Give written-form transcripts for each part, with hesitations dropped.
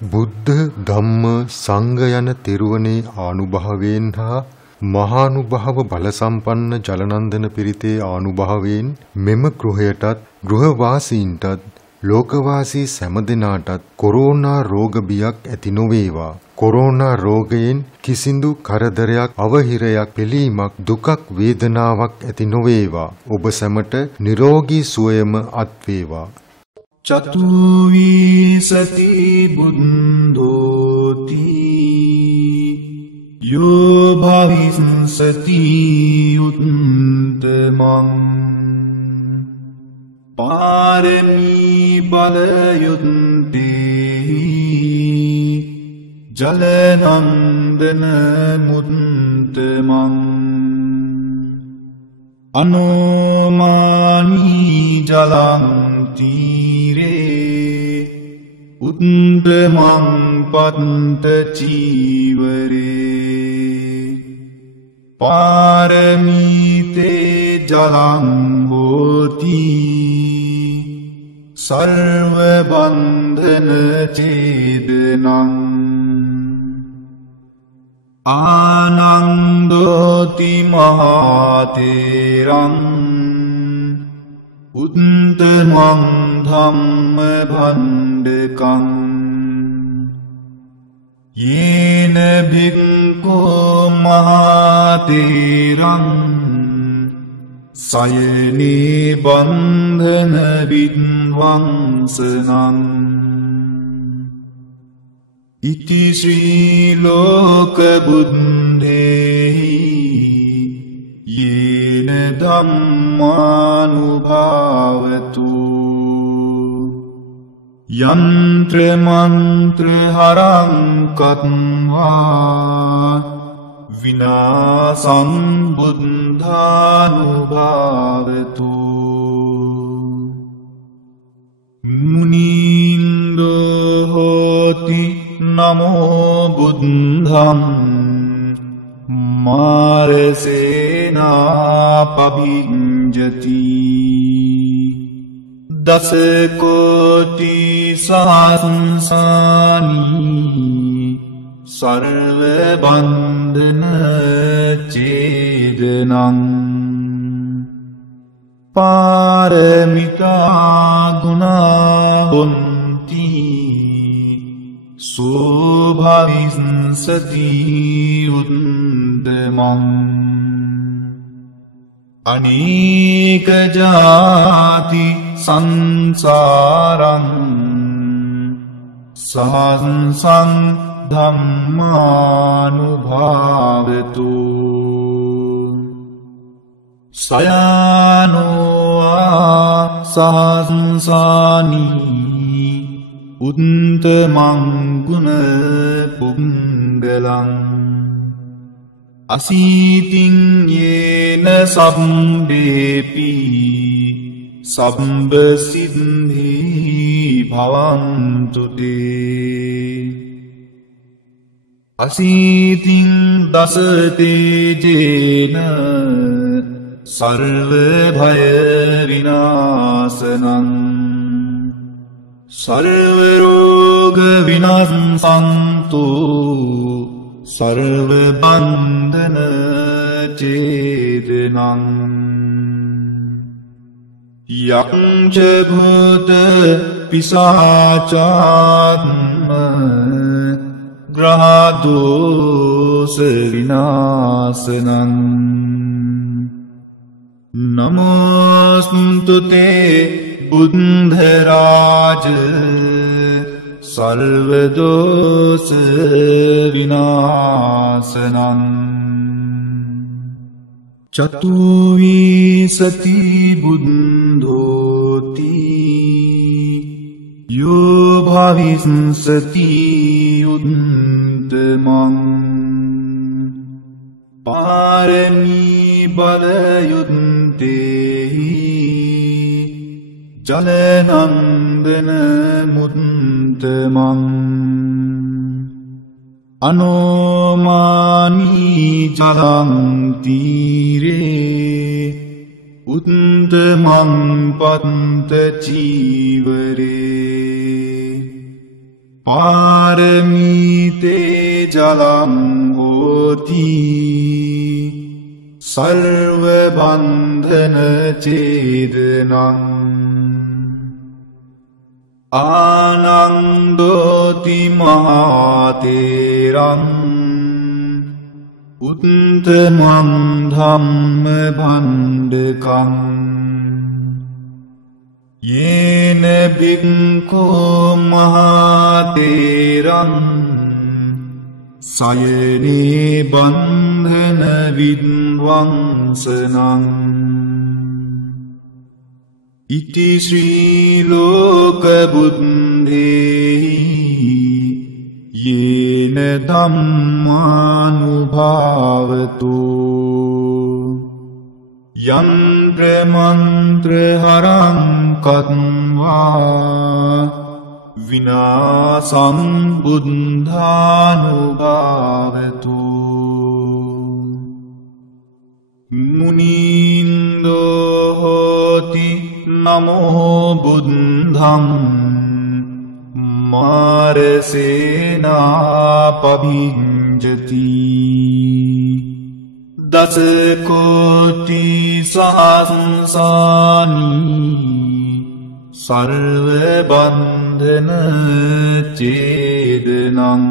බුද්ධ ධම්ම සංඝ යන තෙරුවනේ ආනුභාවයෙන් හා මහානුභාව බලසම්පන්න ජලනන්දන පිරිතේ ආනුභාවයෙන් මෙම ගෘහයටත් ගෘහවාසීන්ටත් ලෝකවාසී සෑම දෙනාටත් කොරෝනා රෝග බියක් ඇති නොවේවා. කොරෝනා රෝගයෙන් කිසිදු කරදරයක් අවහිරයක් පිළීමක් දුකක් වේදනාවක් ඇති නොවේවා. ඔබ සැමට නිරෝගී සුවයම අත් වේවා. චතුවිසති බුද්ධෝති යෝ භවිස්සති උත්තමං පාරමී බලයුත්තේ ජලනන්දන මුත්තමං අනෝමානී ජලං උත්තමං පත්ත චීවරේ පාරමීතේ ජලං හෝති සර්ව බන්ධන ඡේදනං ආනන්දෝති මහතේරං උත්තමං ධම්ම භණ්ඩකං යේන භික්ඛෝ මහතේරං සයනේ බන්ධන විද්වංසනං ඉති ශ්‍රී ලෝක බුද්ධේහි යේන ධම්මානුභාවතු යන්ත්‍ර මන්ත්‍ර හරං කତ୍වා විනාසං බුද්ධානුභාවතු මුනින්දෝ හෝති නමෝ බුද්ධං මාරසේනා පබිඤ්ජති දස කෝටි සහස්‍රානි සර්ව බන්ධන ඡේදනං පාරමිතා ගුණා හොන්ති සෝභවිස්සති උත්තමං අනේක ජාති සංසාරං සහංසං ධම්මානුභාවතු සයානෝ සහංසානි උත්තමං ගුණ පුංගලං අසීතින් යේන සම්බේපි සම්බ සිද්ධි භවන්තු තේ අසීතින් දස තේජේන සර්ව භය විනාශනං සර්ව රෝග විනාශන්තු සර්ව බන්ධන ඡේදනං යංච භූත පිසාචාත්ම ග්‍රහ දෝස විනාශනං නමෝස්තු තේ බුද්ධ රාජ සර්ව දෝස විනාශනං චතුවිසති බුද්ධෝති යෝ භවිස්සති උත්තමං පාරමී බලයුත්තේ ජලනන්දන මුත්තමං අනෝමානී ජලං තීරේ උත්තමං පත්ත චීවරේ පාරමීතේ ජලං හෝති සර්ව බන්ධන චේදනං ආනන්දෝති මහතේරං උත්තමං ධම්ම භණ්ඩකං යේන බික්ඛෝ මහතේරං සයනේ බන්ධන විද්වංසනං ඉති ශ්‍රී ලෝක බුද්ධේහි යේන ධම්මානුභාවතු යන්ත්‍ර මන්ත්‍ර හරං කତ୍වා විනාසං බුද්ධානුභාවතු මුනින්දෝ හෝති නමෝ බුද්ධං මාරසේනා පභිඤ්ජති දස කෝටි සහස්‍රානි සර්ව බන්ධන චේදනං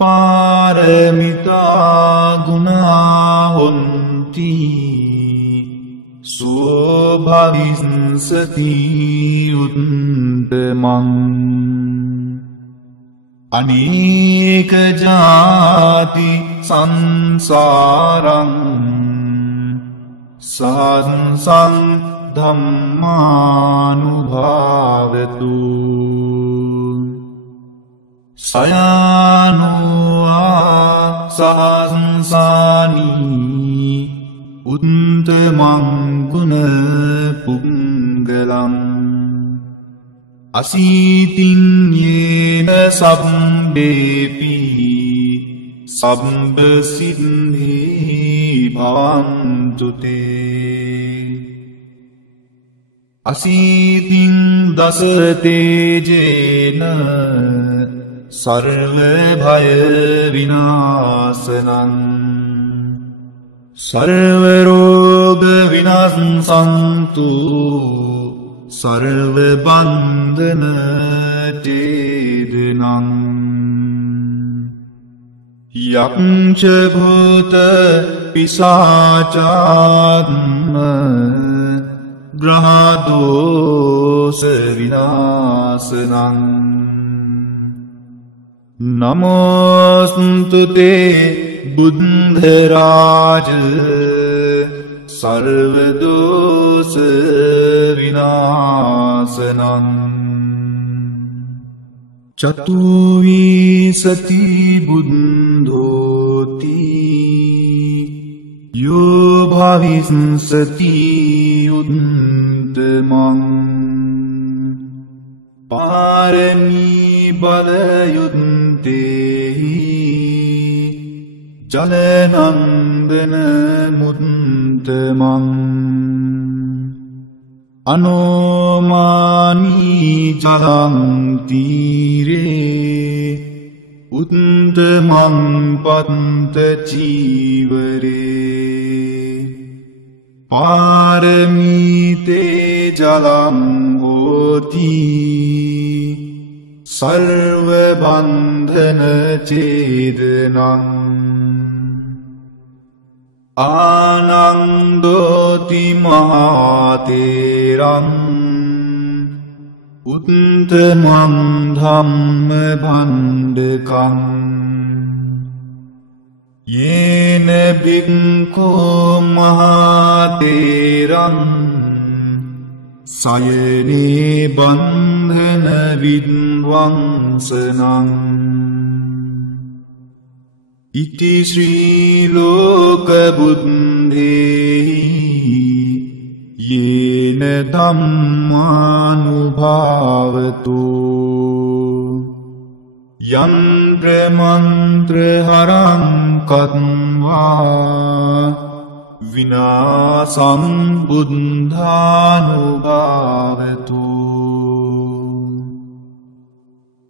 පාරමිතා ගුණා හොන්ති සෝභවිස්සති උත්තමං අනේක ජාති සංසාරං සංසං ධම්මානුභාවතු සයනුවා සංසානී උත්තමං ගුණ පුංගලං අසීතින් යේන සබ්බේපි සබ්බ සිද්ධි භවන්තු තේ අසීතින් දස තේජේන සර්ව භය විනාශනං සර්ව රෝග විනාශන්තු සර්ව බන්ධන චේදනං යක්ඛ භූත පිසාචාත්ම ග්‍රහ දෝෂ විනාශනං නමෝස්තු තේ බුද්ධ රාජ සර්ව දෝෂ විනාශනං චතුවිසති බුද්ධෝති යෝ භවිස්සති උත්තමං පාරමී බලයුත්තේහි ජලනන්දන මුත්තමං අනෝමානී ජලං තීරේ උත්තමං පත්ත චීවරේ පාරමීතේ ජලං හෝති සර්ව බන්ධන චේදනං ආනන්දෝති මහතේරං උත්තමං ධම්ම භණ්ඩකං යේන බික්ඛෝ මහතේරං සයනේ බන්ධන විද්වංසනං ඉති ශ්‍රී ලෝක බුද්ධේහි යේන ධම්මානුභාවතු යන්ත්‍ර මන්ත්‍ර හරං කତ୍වා විනාසං බුද්ධානුභාවතු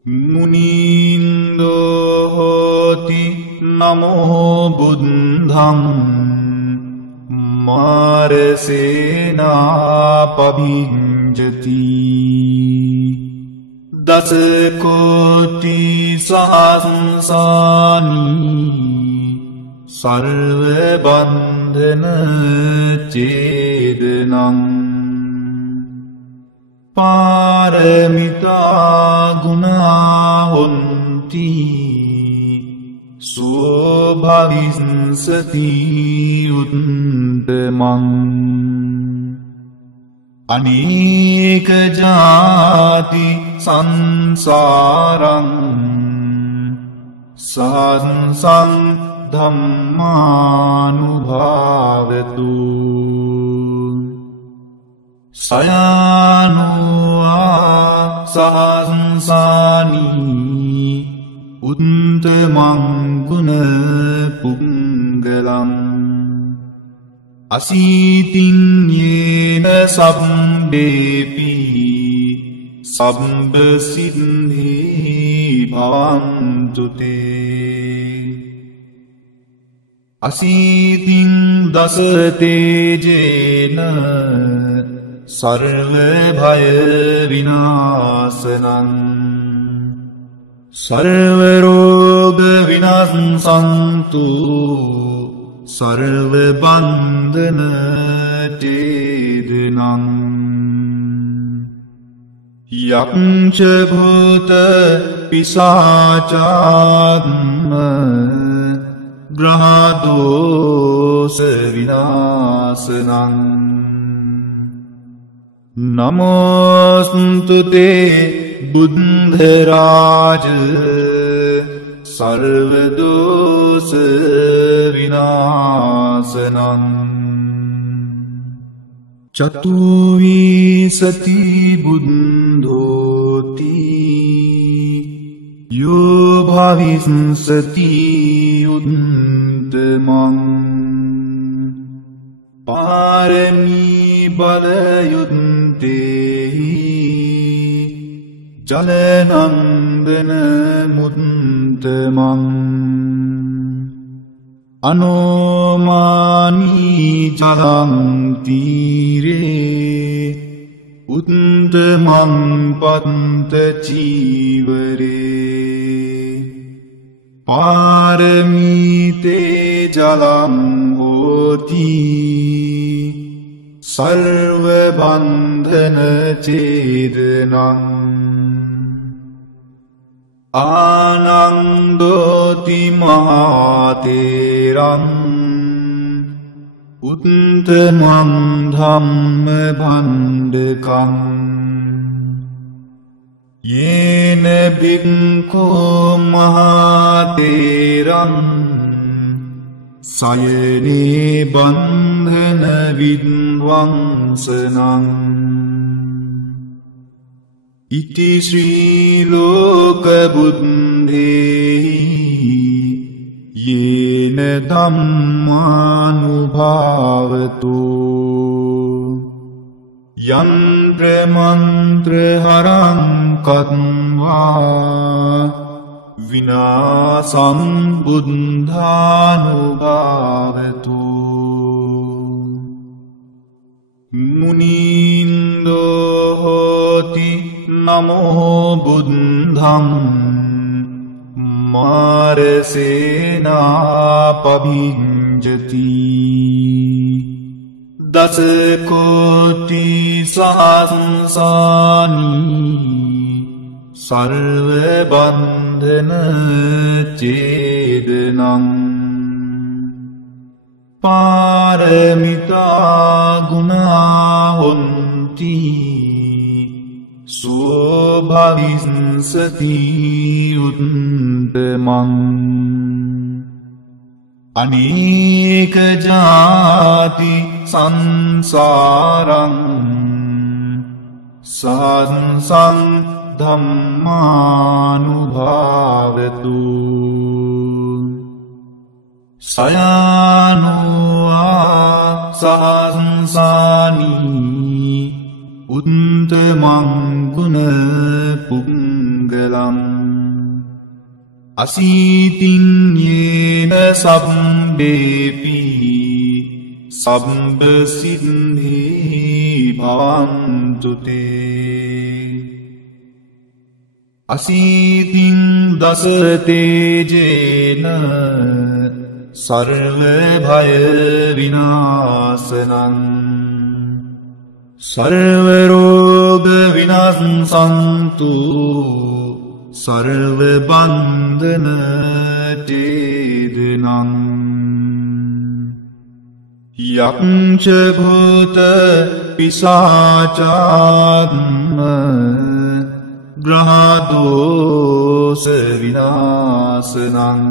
මුනින්දෝ හෝති නමෝ බුද්ධං මාරසේනා පභිඤ්ජති දස කෝටි සහස්‍රානි සර්ව බන්ධන චේදනං පාරමිතා ගුණා හොන්ති සෝභවිස්සති උත්තමං අනේක ජාති සංසාරං සංසං ධම්මානුභාවතු සයනුවා සංසානී උත්තමං ගුණ පුංගලං අසීතින් යේන සබ්බේපි සබ්බ සිද්ධි භවන්තු තේ අසීතින් දස තේජේන සර්ව භය විනාශනං සර්ව රෝග විනාශන්තු සර්ව බන්ධන ඡේදනං යක්ඛ භූත පිසාචාත්ම ග්‍රහ දෝෂ විනාශනං නමෝස්තු තේ බුද්ධ රාජ සර්ව දෝෂ විනාශනං චතුවිසති බුද්ධෝති යෝ භවිස්සති උත්තමං පාරමී බලයුත්තේහි ජලනන්දන මුත්තමං අනෝමානී ජලං තීරේ උත්තමං පත්ත චීවරේ පාරමීතේ ජලං හෝති සර්ව බන්ධන ඡේදනං ආනන්දෝති මහතේරං උත්තමං ධම්ම භණ්ඩකං යේන භික්ඛෝ මහතේරං සයනේ බන්ධන විද්වංසනං ඉති ශ්‍රී ලෝක බුද්ධේහි යේන ධම්මානුභාවතු යන්ත්‍ර මන්ත්‍ර හරං කତ୍වා විනාසං බුද්ධානුභාවතු මුනින්දෝ හෝති නමෝ බුද්ධං මාරසේනා පභිඤ්ජති දස කෝටි සහස්‍රානි සර්ව බන්ධන ඡේදනං පාරමිතා ගුණා හොන්ති සෝභවිස්සති උත්තමං අනේක ජාති සංසාරං සංසං ධම්මානුභාවතු සයනුවා සංසානී උත්තමං ගුණ පුංගලං අසීතින් යේන සබ්බේපි සබ්බ සිද්ධි භවන්තු තේ අසීතින් දස තේජේන සර්ව භය විනාශනං සර්ව රෝග විනාශන්තු සර්ව බන්ධන ඡේදනං යක්ඛ භූත පිසාචාත්ම ග්‍රහ දෝෂ විනාශනං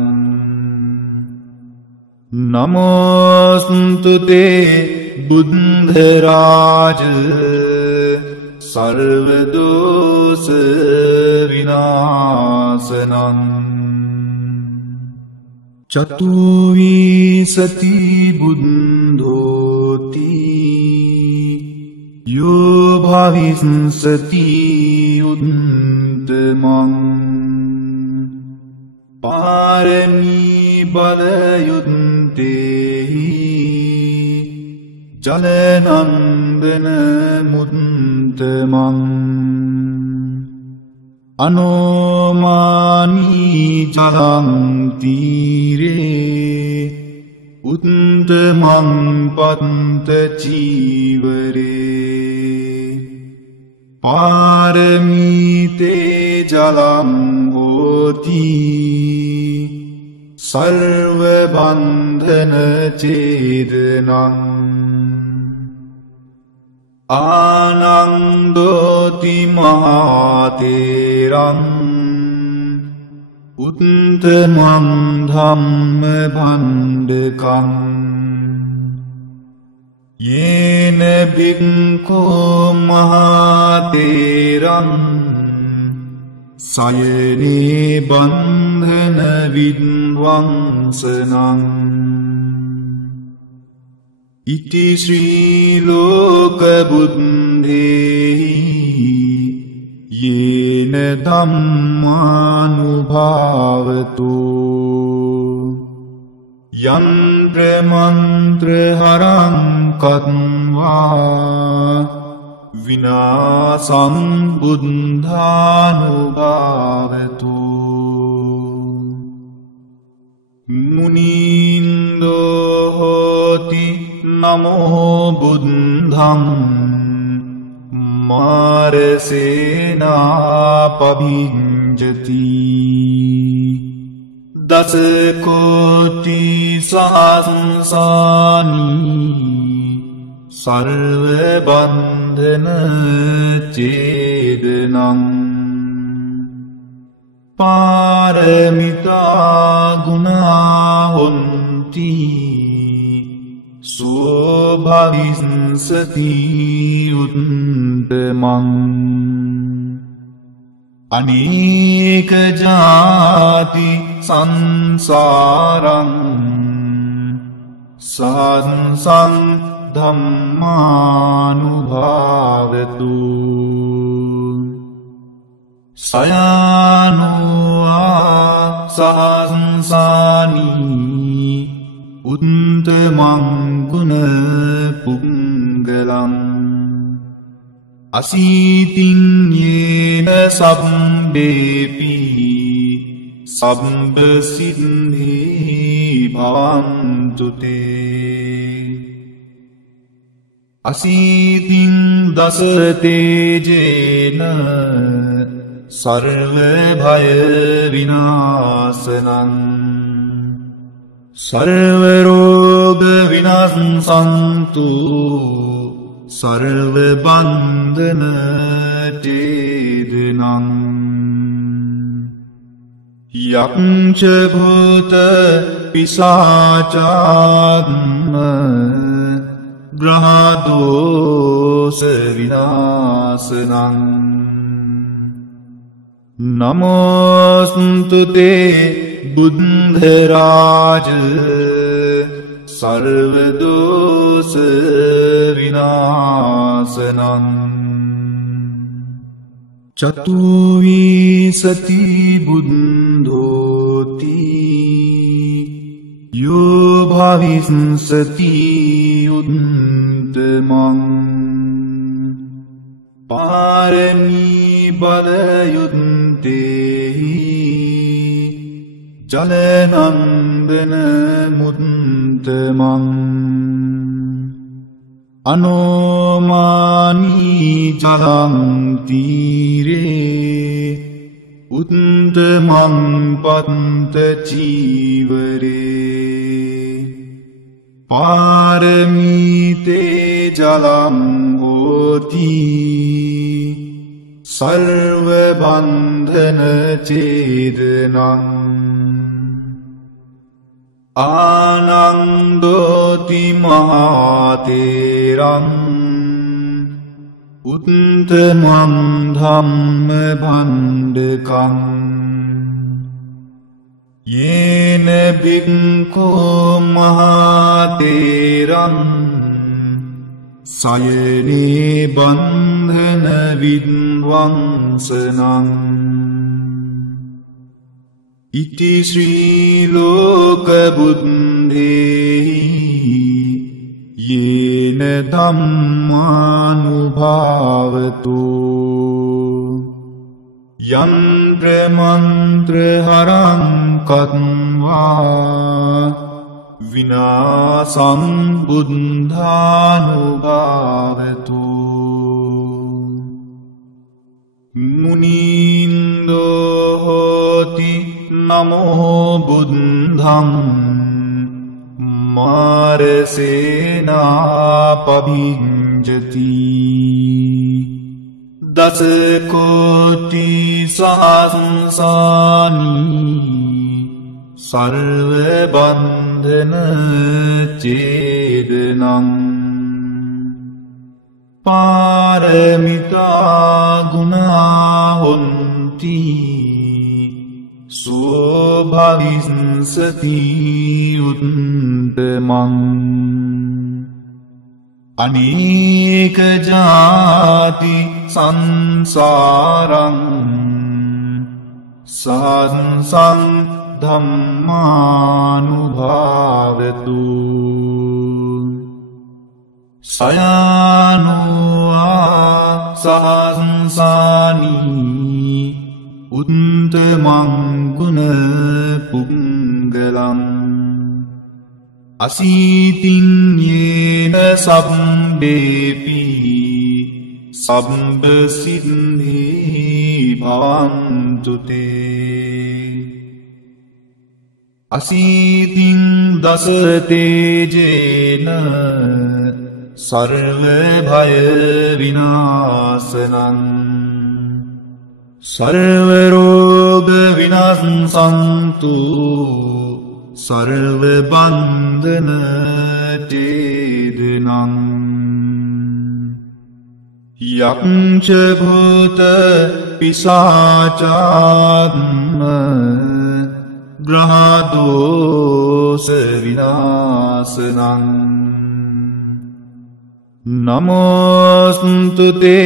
නමෝස්තු තේ බුද්ධ රාජ සර්ව දෝෂ විනාශනං චතුවිසති බුද්ධෝති යෝ භවිස්සති උත්තමං පාරමී බලයුත්තේහි ජලනන්දන මුත්තමං අනෝමානී ජලං තීරේ උත්තමං පත්ත චීවරේ පාරමීතේ ජලං හෝති සර්ව බන්ධන ඡේදනං ආනන්දෝති මහතේරං උත්තමං ධම්ම භණ්ඩකං යේන භික්ඛෝ මහතේරං සයනේ බන්ධන විද්වංසනං ඉති ශ්‍රී ලෝක බුද්ධේහි යේන ධම්මානුභාවතු යන්ත්‍ර මන්ත්‍ර හරං කତ୍වා විනාසං බුද්ධානුභාවතු මුනින්දෝ හෝති නමෝ බුද්ධං මාරසේනා පභිඤ්ජති දස කෝටි සහස්‍රානි සර්ව බන්ධන ඡේදනං පාරමිතා ගුණා හොන්ති සෝභවිස්සති උත්තමං අනේක ජාති සංසාරං සංසං ධම්මානුභාවතු සයනුවා සංසානී උත්තමං ගුණ පුංගලං අසීතින් යේන සබ්බේපි සබ්බ සිද්ධි භවන්තු තේ අසීතින් දස තේජේන සර්ව භය විනාශනං සර්ව රෝග විනාශන්තු සර්ව බන්ධන ඡේදනං යක්ඛ භූත පිසාචාත්ම ග්‍රහ දෝෂ විනාශනං නමෝස්තු තේ බුද්ධ රාජ සර්ව දෝෂ විනාශනං චතුවිසති බුද්ධෝ Yo bhavinsati uttamang Parami balayuttehi Jalanandana muttamang Anomani jalang tire Uttamang panta jivare Paramite jalam hoti Sarva bandhana chedanam Anandoti mahateram Uttamam dhamma bandhakam Yena bhikkhu mahateram Sayane bandhana vidvangsanam Iti Sri Loka Buddhehi Yena Dhammanubhavatu Yantra mantra haram katva Vinasam buddhanubhavatu Munindo hoti namo buddham Marasena pabhinjati Dasakoti sahansani Sarva bandhana chedanam Paramita guna honti Sobhavinsati uttamang Aneka jati sansarang Sansang dhammanubhavatu Sayano sansani Uttamang guna punggalam Asitin yena sabdepi Sabba siddhi bhavantu te Asitin dasatejena Sarva bhaya vinasanam Sarva roga vinasantu Sarva bandhana chedanam Yakcha bhuta pisachatma Grahadosa vinasanam Namostu te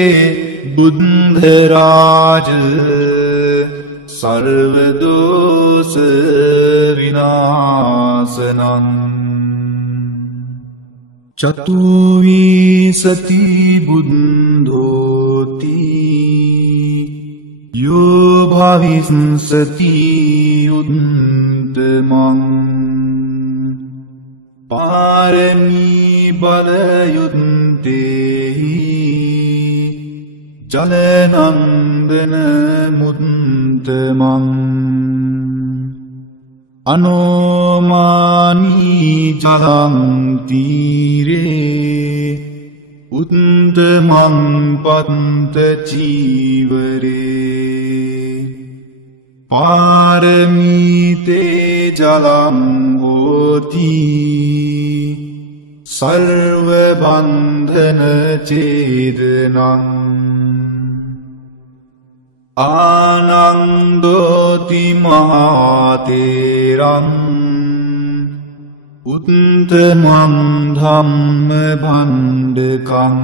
Buddharaja Sarvadosa vinasanam Chatuvisati buddhoti Yo bhavinsati uttamang Parami balayuttehi Jalanandana muttamang Anomani jalang tire Uttamang panta jivare Paramite jalam hoti Sarva bandhana chedanam Anandoti mahateram Uttamam dhamma bandhakam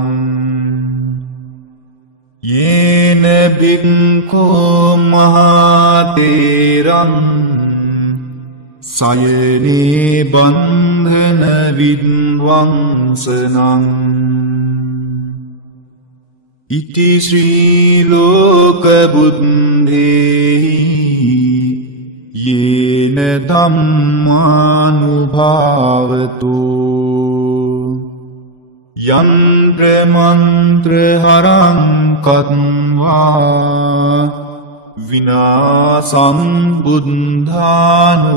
Yena bhikkhu mahateram සයනේ බන්ධන විද්වංසනං ඉති ශ්‍රී ලෝක බුද්ධේහි යේන ධම්මානුභාවතු යන්ත්‍ර මන්ත්‍ර හරං කତ୍වා විනාසං බුද්ධානුභාවතු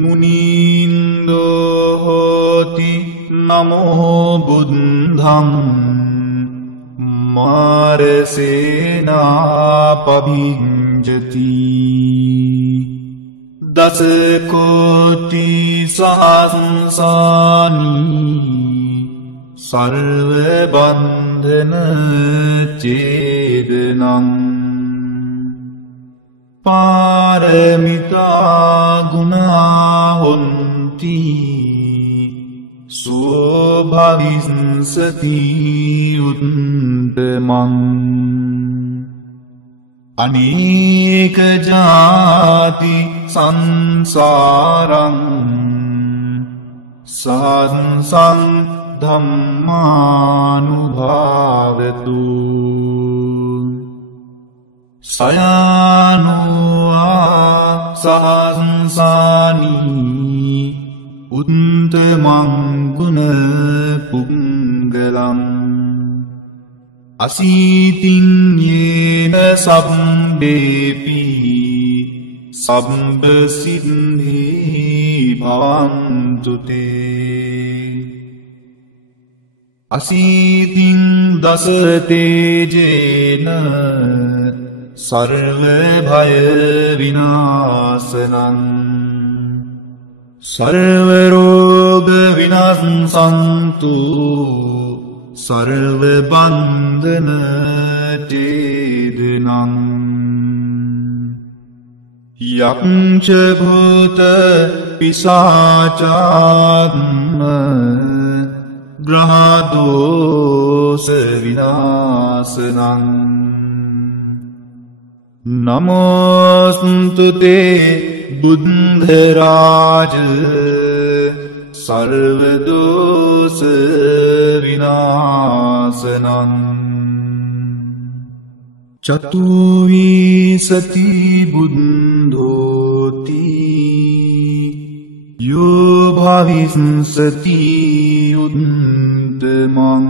මුනින්දෝ හෝති නමෝ බුද්ධං මාරසේනා පභිඤ්ජති දස කෝටි සහස්‍රානි සර්ව බන්ධන ඡේදනං පාරමිතා ගුණා හොන්ති සෝභවිස්සති උත්තමං අනේක ජාති සංසාරං සංසං ධම්මානුභාවතු සයානුවා සංසානී උත්තමං ගුණ පුංගලං අසීතින් යේන සබ්බේපි සබ්බ සිද්ධි භවන්තු තේ අසීතින් දස තේජේන සර්ව භය විනාශනං සර්ව රෝග විනාශන්තු සර්ව බන්ධන ඡේදනං යක්ඛ භූත පිසාචාත්ම ග්‍රහ දෝෂ විනාශනං නමෝස්තු තේ බුද්ධ රාජ සර්ව දෝෂ විනාශනං චතුවිසති බුද්ධෝති යෝ භවිස්සති උත්තමං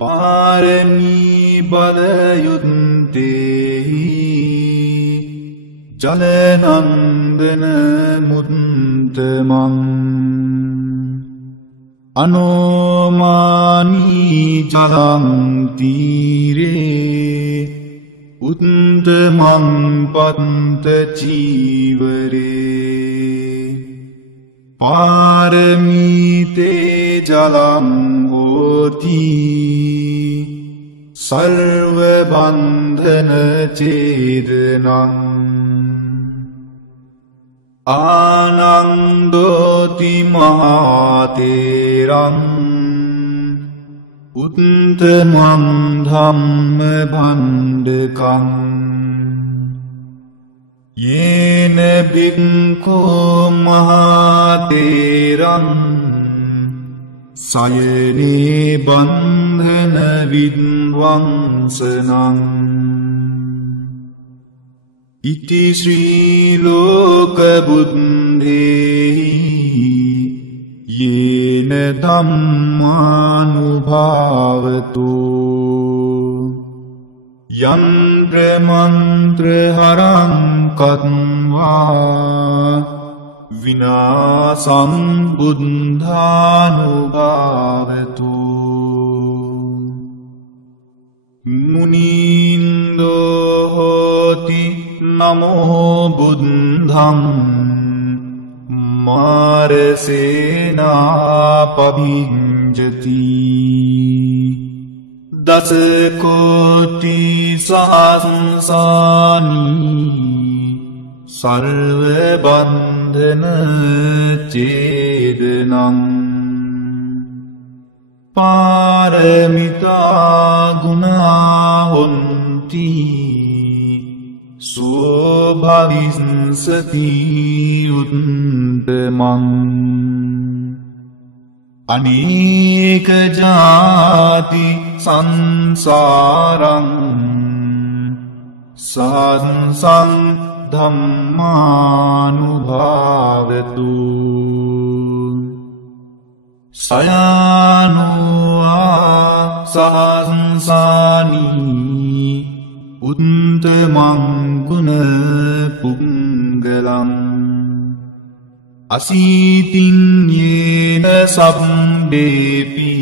පාරමී බලයුත්තේහි ජලනන්දන මුත්තමං අනෝමානී ජලං තීරේ උත්තමං පත්ත චීවරේ පාරමීතේ ජලං හෝති සර්ව බන්ධන ඡේදනං ආනන්දෝති මහතේරං උත්තමං ධම්ම භණ්ඩකං යේන භික්ඛෝ මහතේරං සයනේ බන්ධන විද්වංසනං ඉති ශ්‍රී ලෝක බුද්ධේහි යේන ධම්මානුභාවතු යන්ත්‍ර මන්ත්‍ර හරං කତ୍වා විනාසං බුද්ධානුභාවතු මුනින්දෝ හෝති නමෝ බුද්ධං මාරසේනා පභිඤ්ජති දස කෝටි සහස්‍රානි සර්ව බන්ධන ඡේදනං පාරමිතා ගුණා හොන්ති සෝභවිස්සති උත්තමං අනේක ජාති සංසාරං සංසං ධම්මානුභාවතු සයනුවා සංසානී උත්තමං ගුණ පුංගලං අසීතින් යේන සබ්බේපි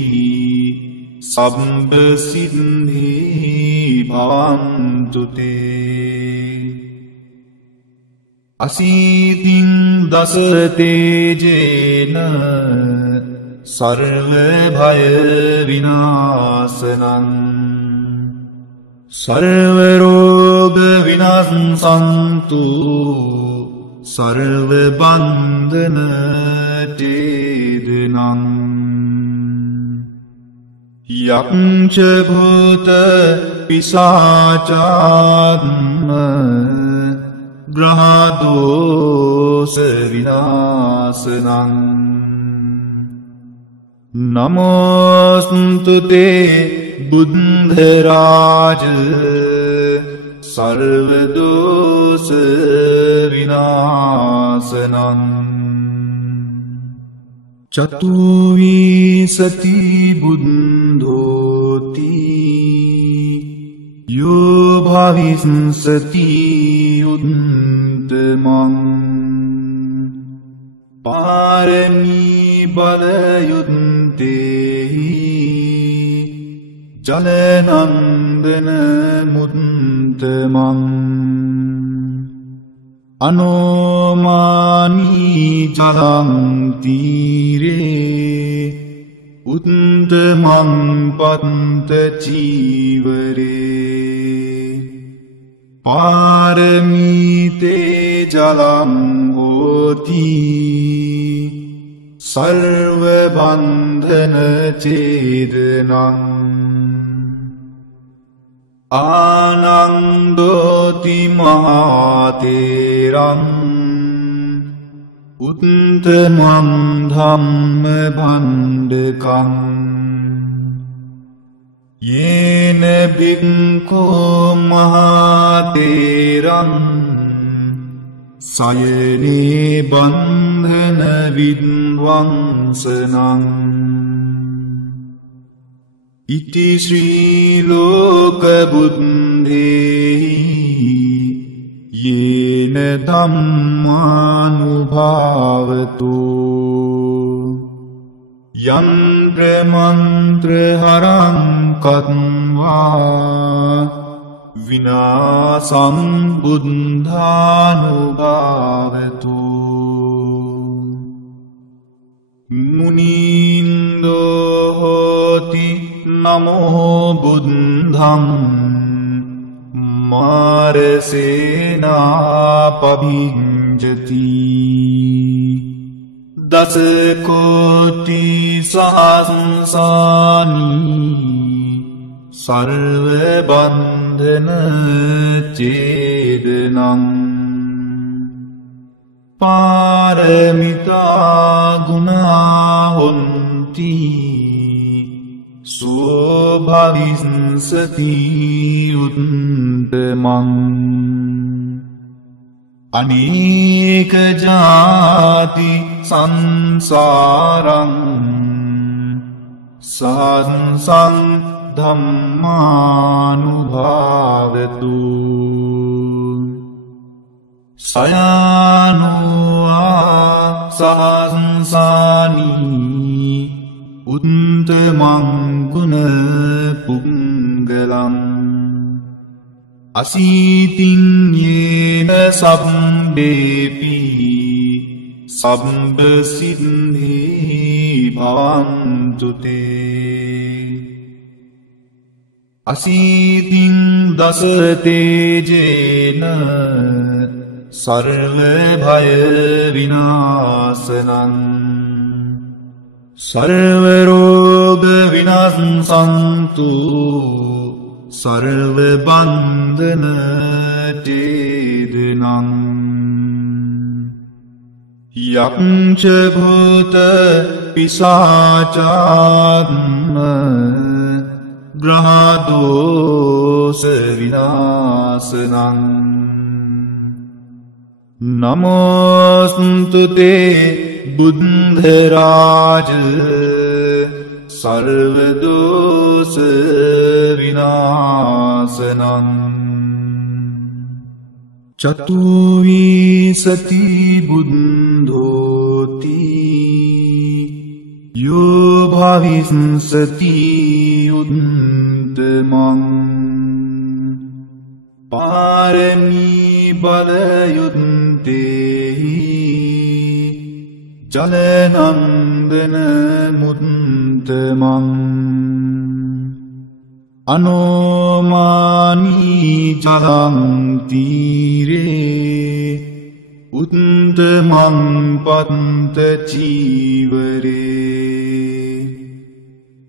සබ්බ සිද්ධි භවන්තු තේ අසීතින් දස තේජේන සර්ව භය විනාශනං සර්ව රෝග විනාශන්තු සර්ව බන්ධන ඡේදනං යක්ඛ භූත පිසාචාත්ම ග්‍රහ දෝෂ විනාශනං නමෝස්තු තේ බුද්ධ රාජ සර්ව දෝෂ විනාශනං චතුවිසති බුද්ධෝති යෝ භවිස්සති උත්තමං පාරමී බලයුත්තේහි ජලනන්දන මුත්තමං අනෝමානී ජලං තීරේ උත්තමං පත්ත චීවරේ පාරමීතේ ජලං හෝති සර්ව බන්ධන ඡේදනං ආනන්දෝති මහතේරං උත්තමං ධම්ම භණ්ඩකං යේන භික්ඛෝ මහතේරං සයනේ බන්ධන විද්වංසනං ඉති ශ්‍රී ලෝක බුද්ධේහි යේන ධම්මානුභාවතු යන්ත්‍ර මන්ත්‍ර හරං කତ୍වා විනාසං බුද්ධානුභාවතු මුනින්දෝ හෝති නමෝ බුද්ධං මාරසේනා පභිඤ්ජති දස කෝටි සහස්‍රානි සර්ව බන්ධන ඡේදනං පාරමිතා ගුණා හොන්ති සෝභවිස්සති උත්තමං අනේක ජාති සංසාරං සංසං ධම්මානුභාවතු සයනුවා සංසානී උත්තමං ගුණ පුංගලං අසීතින් යේන සබ්බේපි සබ්බ සිද්ධි භවන්තු තේ අසීතින් දස තේජේන සර්ව භය විනාශනං සර්ව රෝග විනාශන්තු සර්ව බන්ධන චේදනං යක්ෂ භූත පිසාචාත්ම ග්‍රහ දෝෂ විනාශනං නමෝස්තු තේ බුද්ධ රාජ සර්ව දෝෂ විනාශනං චතුවිසති බුද්ධෝති යෝ භවිස්සති උත්තමං පාරමී බලයුත්තේහි ජලනන්දන මුත්තමං අනෝමානී ජලං තීරේ උත්තමං පත්ත චීවරේ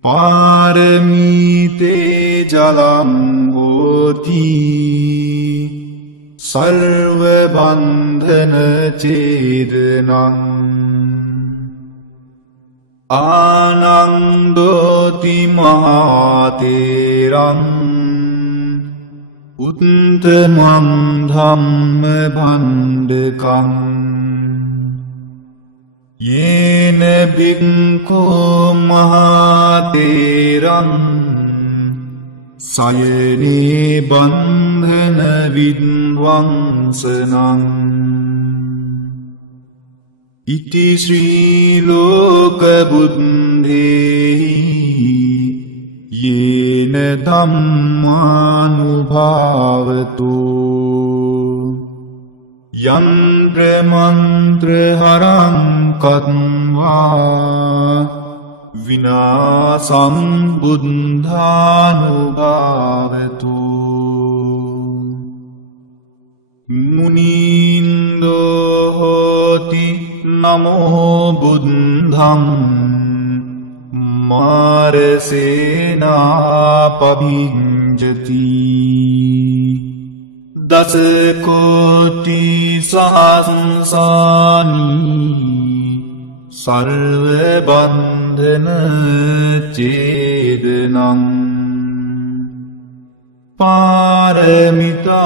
පාරමීතේ ජලං හෝති සර්ව බන්ධන චේදනං ආනන්දෝති මහතේරං උත්තමං ධම්ම භණ්ඩකං යේන භික්ඛෝ මහතේරං සයනේ බන්ධන විද්වංසනං ඉති ශ්‍රී ලෝක බුද්ධේහි යේන ධම්මානුභාවතු යන්ත්‍ර මන්ත්‍ර හරං කତ୍වා විනාසං බුද්ධානුභාවතු මුනින්දෝ හෝති නමෝ බුද්ධං මාරසේනා පභිඤ්ජති දස කෝටි සහස්‍රානි සර්ව බන්ධන චේදනං පාරමිතා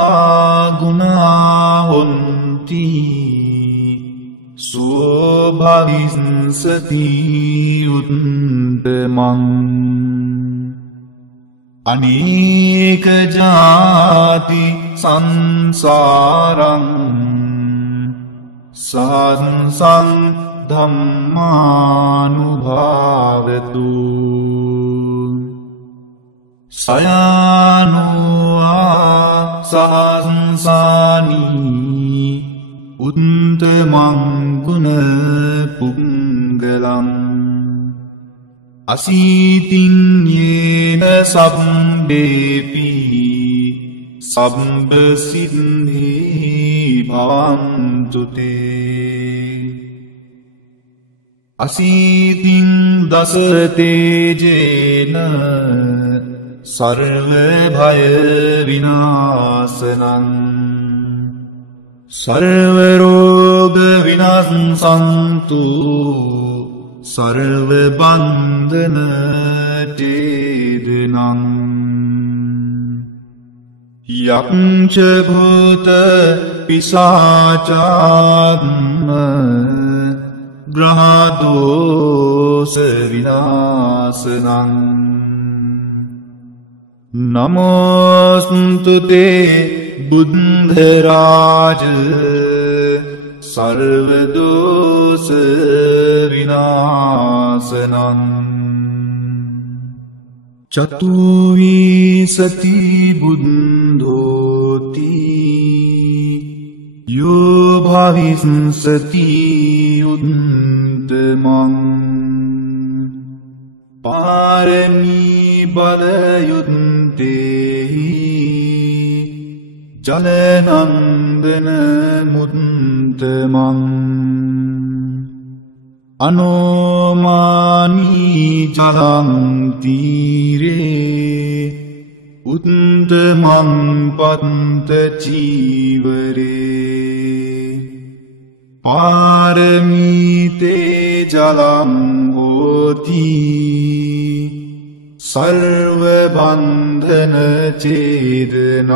ගුණා හොන්ති සෝභවිස්සති උත්තමං අනේක ජාති සංසාරං සංසං ධම්මානුභාවතු සයානුවා සංසානී උත්තමං ගුණ පුංගලං අසීතින් යේන සබ්බේපි සබ්බ සිද්ධි භවන්තු තේ අසීතින් දස තේජේන සර්ව භය විනාශනං සර්ව රෝග විනාශන්තු සර්ව බන්ධන චේදනං යක්ෂ භූත පිසාචාත්ම ග්‍රහ දෝෂ විනාශනං නමෝස්තු තේ බුද්ධ රාජ සර්ව දෝෂ විනාශනං චතුවිසති බුද්ධෝති යෝ භවිස්සති උත්තමං පාරමී බලයුත්තේහි ජලනන්දන මුත්තමං අනෝමානී ජලං තීරේ උත්තමං පත්ත චීවරේ පාරමීතේ ජලං හෝති සර්ව බන්ධන ඡේදනං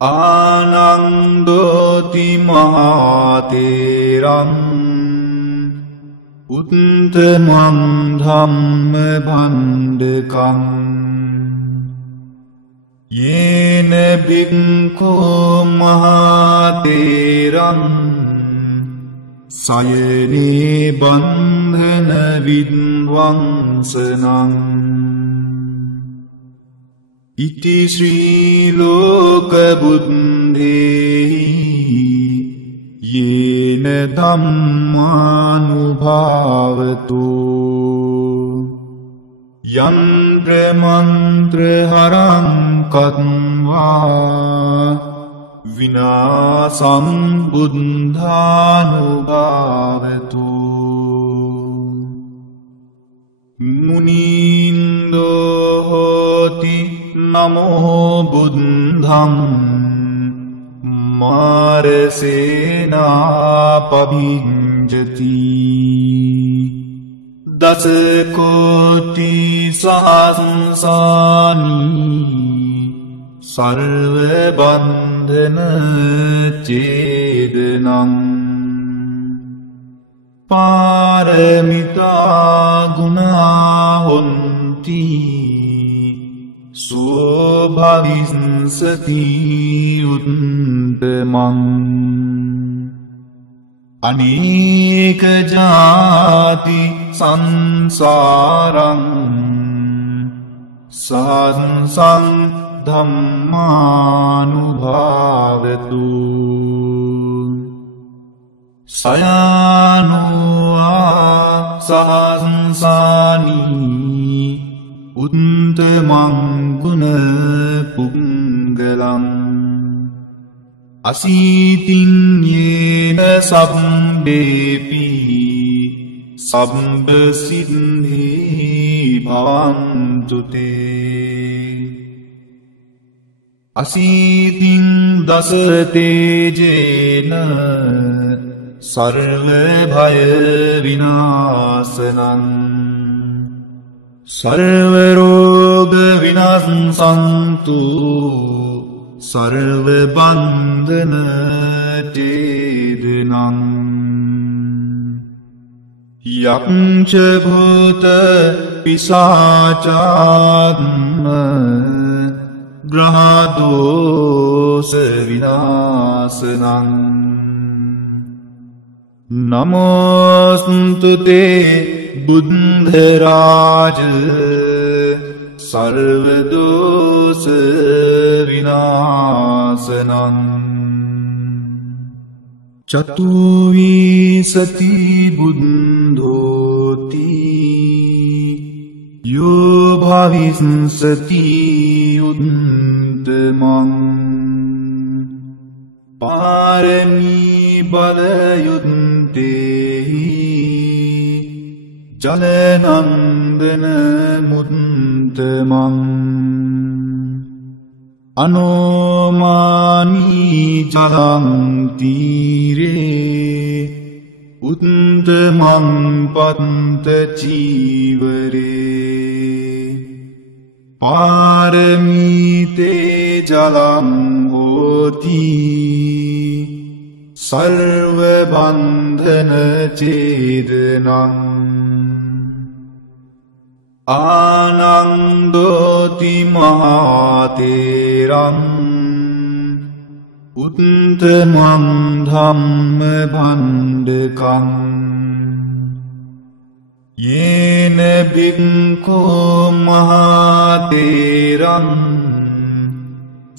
ආනන්දෝති මහතේරං උත්තමං ධම්ම භණ්ඩකං යේන බික්ඛෝ මහතේරං සයනේ බන්ධන විද්වංසනං ඉති ශ්‍රී ලෝක බුද්ධේහි යේන ධම්මානුභාවතු යන්ත්‍ර මන්ත්‍ර හරං කତ୍වා විනාසං බුද්ධානුභාවතු මුනින්දෝ හෝති නමෝ බුද්ධං මාරසේනා පභිඤ්ජති දස කෝටි සහස්‍රානි සර්ව බන්ධන ඡේදනං පාරමිතා ගුණා හොන්ති සෝභවිස්සති උත්තමං අනේක ජාති සංසාරං සංසං ධම්මානුභාවතු සයනුවා සහංසානි උත්තමං ගුණ පුංගලං අසීතින් යේන සබ්බේපි සබ්බ සිද්ධි භවන්තු තේ අසීතින් දස තේජේන සර්ව භය විනාශනං සර්ව රෝග විනාශන්තු සර්ව බන්ධන ඡේදනං යක්ඛ භූත පිසාචාත්ම ග්‍රහ දෝෂ විනාශනං නමෝස්තු තේ බුද්ධ රාජ සර්ව දෝෂ විනාශනං චතුවිසති බුද්ධෝති යෝ භවිස්සති උත්තමං පාරමී බලයුත්තේහි ජලනන්දන මුත්තමං අනෝමානී ජලං තීරේ උත්තමං පත්ත චීවරේ පාරමීතේ ජලං හෝති සර්ව බන්ධන ඡේදනං ආනන්දෝති මහතේරං උත්තමං ධම්ම භණ්ඩකං යේන බික්ඛෝ මහතේරං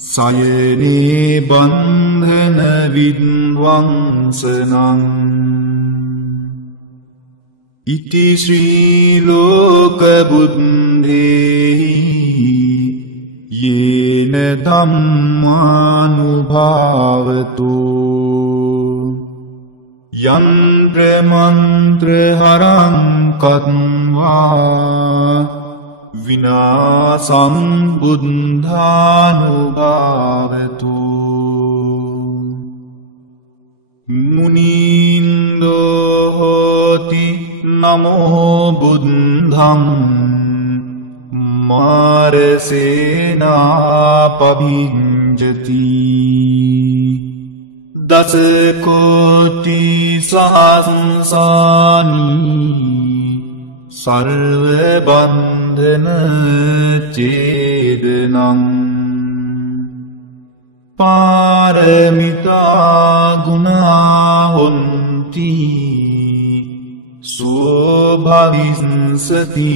සයනේ බන්ධන විද්වංසනං ඉති ශ්‍රී ලෝක බුද්ධේහි යේන ධම්මානුභාවතු යන්ත්‍ර මන්ත්‍ර හරං කତ୍වා විනාසං බුද්ධානුභාවතු මුනින්දෝ හෝති නමෝ බුද්ධං මාරසේනා පවිඤ්ජති දස කෝටි සහස්‍රානි සර්ව බන්ධන චේදනං පාරමිතා ගුණා හොන්ති සෝභවිස්සති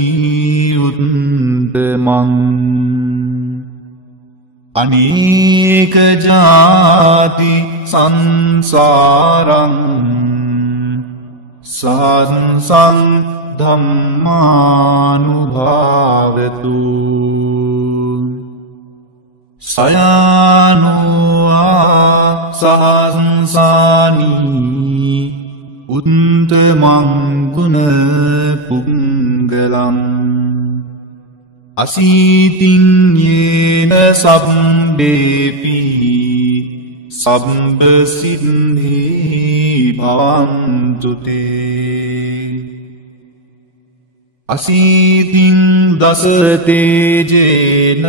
උත්තමං අනේක ජාති සංසාරං සංසං ධම්මානුභාවතු සයනුවා සහංසානි උත්තමං ගුණ පුංගලං අසීතින් යේන සබ්බේපි සබ්බ සිද්ධි භවන්තු තේ අසීතින් දස තේජේන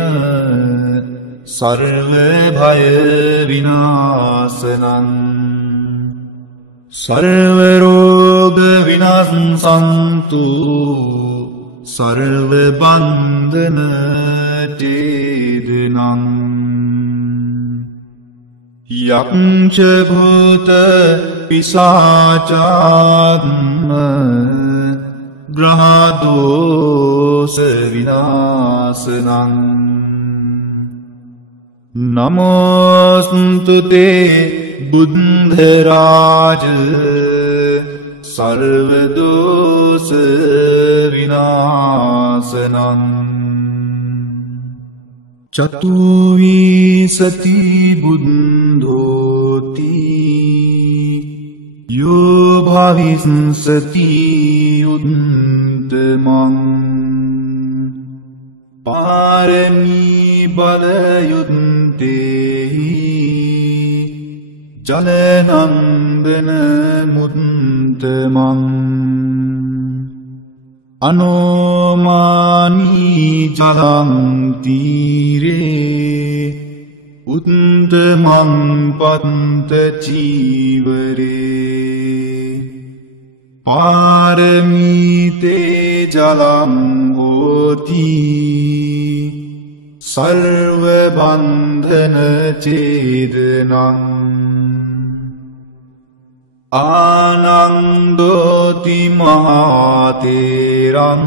සර්ව භය විනාශනං සර්ව රෝග විනාශන්තු සර්ව බන්ධන චේදනං යක්ෂ භූත පිසාචාත්ම ග්‍රහදෝස විනාශනං නමෝස්තු තේ බුද්ධරාජ සර්ව දෝස විනාශනං චතුවිසති බුද්ධෝති යෝ භවිස්සති උත්තමං පාරමී බලයුත්තේහි ජලනන්දන මුත්තමං අනෝමානී ජලං තීරේ උත්තමං පත්ත චීවරේ පාරමීතේ ජලං හෝති සර්ව බන්ධන චේදනං ආනන්දෝති මහතේරං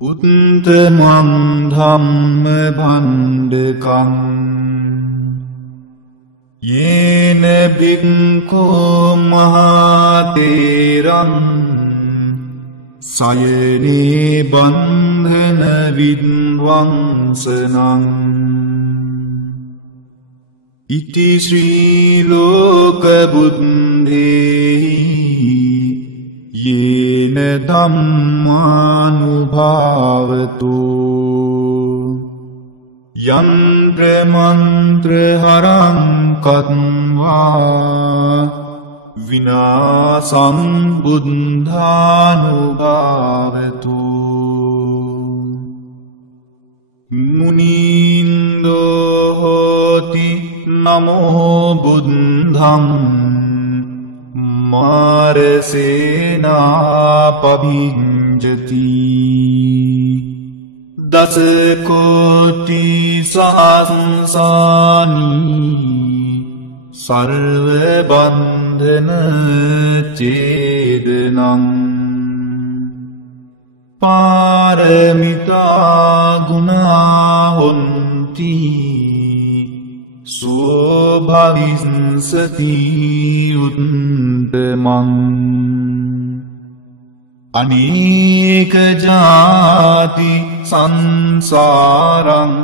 උත්තමං ධම්ම භණ්ඩකං යේන භික්ඛෝ මහතේරං සයනේ බන්ධන විද්වංසනං ඉති ශ්‍රී ලෝක බුද්ධේහි යේන ධම්මානුභාවතු යන්ත්‍ර මන්ත්‍ර හරං කତ୍වා විනාසං බුද්ධානුභාවතු මුනින්දෝ හෝති නමෝ බුද්ධං මාරසේනා පවිඤ්ජති දස කෝටි සහස්‍රානි සර්ව බන්ධන චේදනං පාරමිතා ගුණා හොන්ති සෝභවිස්සති උත්තමං අනේක ජාති සංසාරං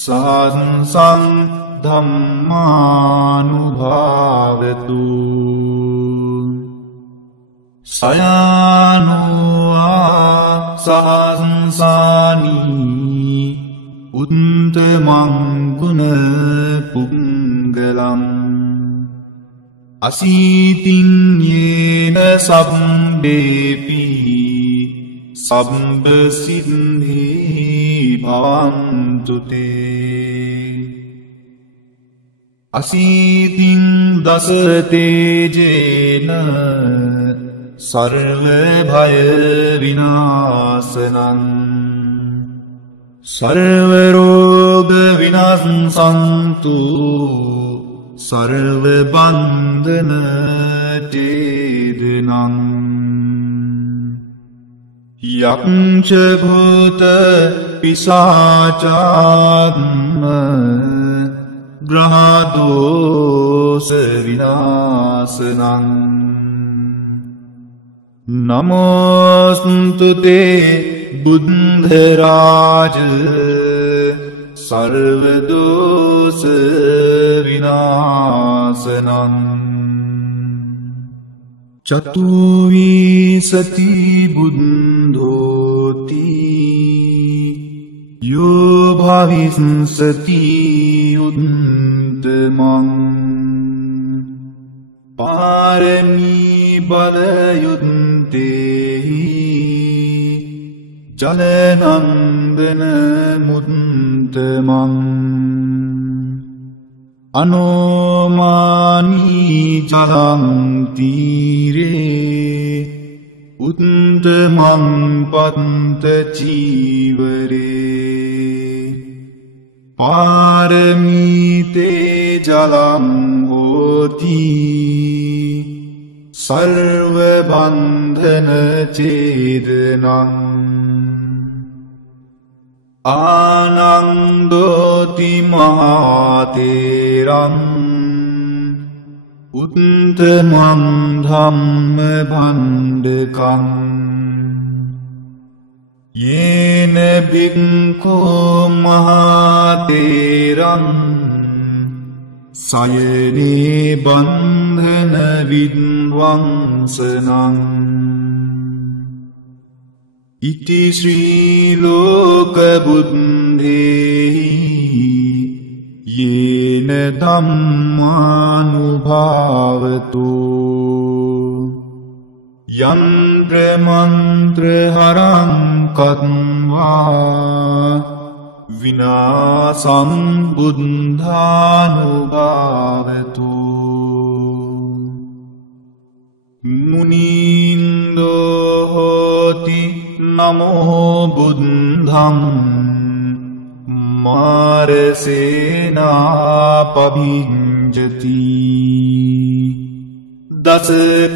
සංසං ධම්මානුභාවතු සයනුවා සහසංසානී උත්තමංගුණ පුංගලං අසීතින් යේන සබ්බේපි සබ්බ සිද්ධි භවන්තු තේ අසීතින් දස තේජේන සර්ව භය විනාශනං සර්ව රෝග විනාශන්තු සර්ව බන්ධන ඡේදනං යක්ඛ භූත පිසාචාත්ම ග්‍රහ දෝෂ විනාශනං නමෝස්තු තේ බුද්ධ රාජ සර්ව දෝෂ විනාශනං චතුවිසති බුද්ධෝති යෝ භවිස්සති උත්තමං පාරමී බලයුත්තේහි ජලනන්දන මුත්තමං අනෝමානී ජලං තීරේ උත්තමං පත්ත චීවරේ පාරමීතේ ජලං හෝති සර්ව බන්ධන ඡේදනං ආනන්දෝති මහතේරං උත්තමං ධම්ම භණ්ඩකං යේන භික්ඛෝ මහතේරං සයනේ බන්ධන විද්වංසනං ඉති ශ්‍රී ලෝක බුද්ධේහි යේන ධම්මානුභාවතු යන්ත්‍ර මන්ත්‍ර හරං කତ୍වා විනාසං බුද්ධානුභාවතු මුනින්දෝ හෝති නමෝ බුද්ධං මාරසේනා පභිඤ්ජති දස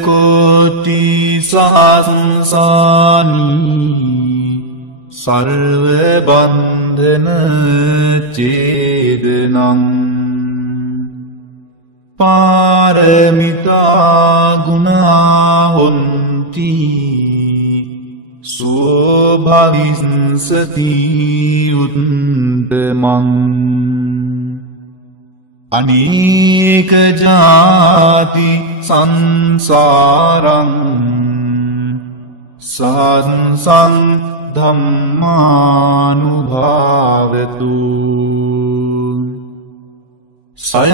කෝටි සහස්‍රානි සර්ව බන්ධන ඡේදනං පාරමිතා ගුණා හොන්ති සෝභවිස්සති උත්තමං අනේක ජාති සංසාරං සංසං ධම්මානුභාවතු සයනුවා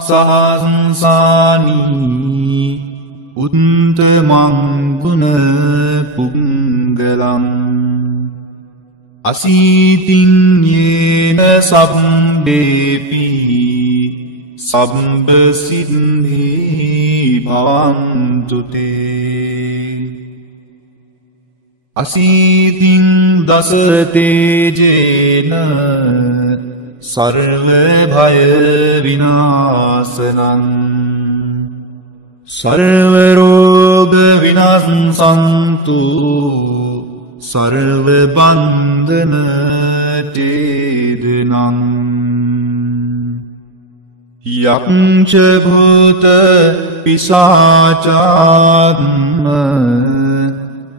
සහසංසානී උත්තමං ගුණ පුංගලං අසීතින් යේන සබ්බේපි සබ්බ සිද්ධි භවන්තු තේ අසීතින් දස තේජේන සර්ව භය විනාශනං සර්ව රෝග විනාශන්තු සර්ව බන්ධන ඡේදනං යක්ඛ භූත පිසාචාත්ම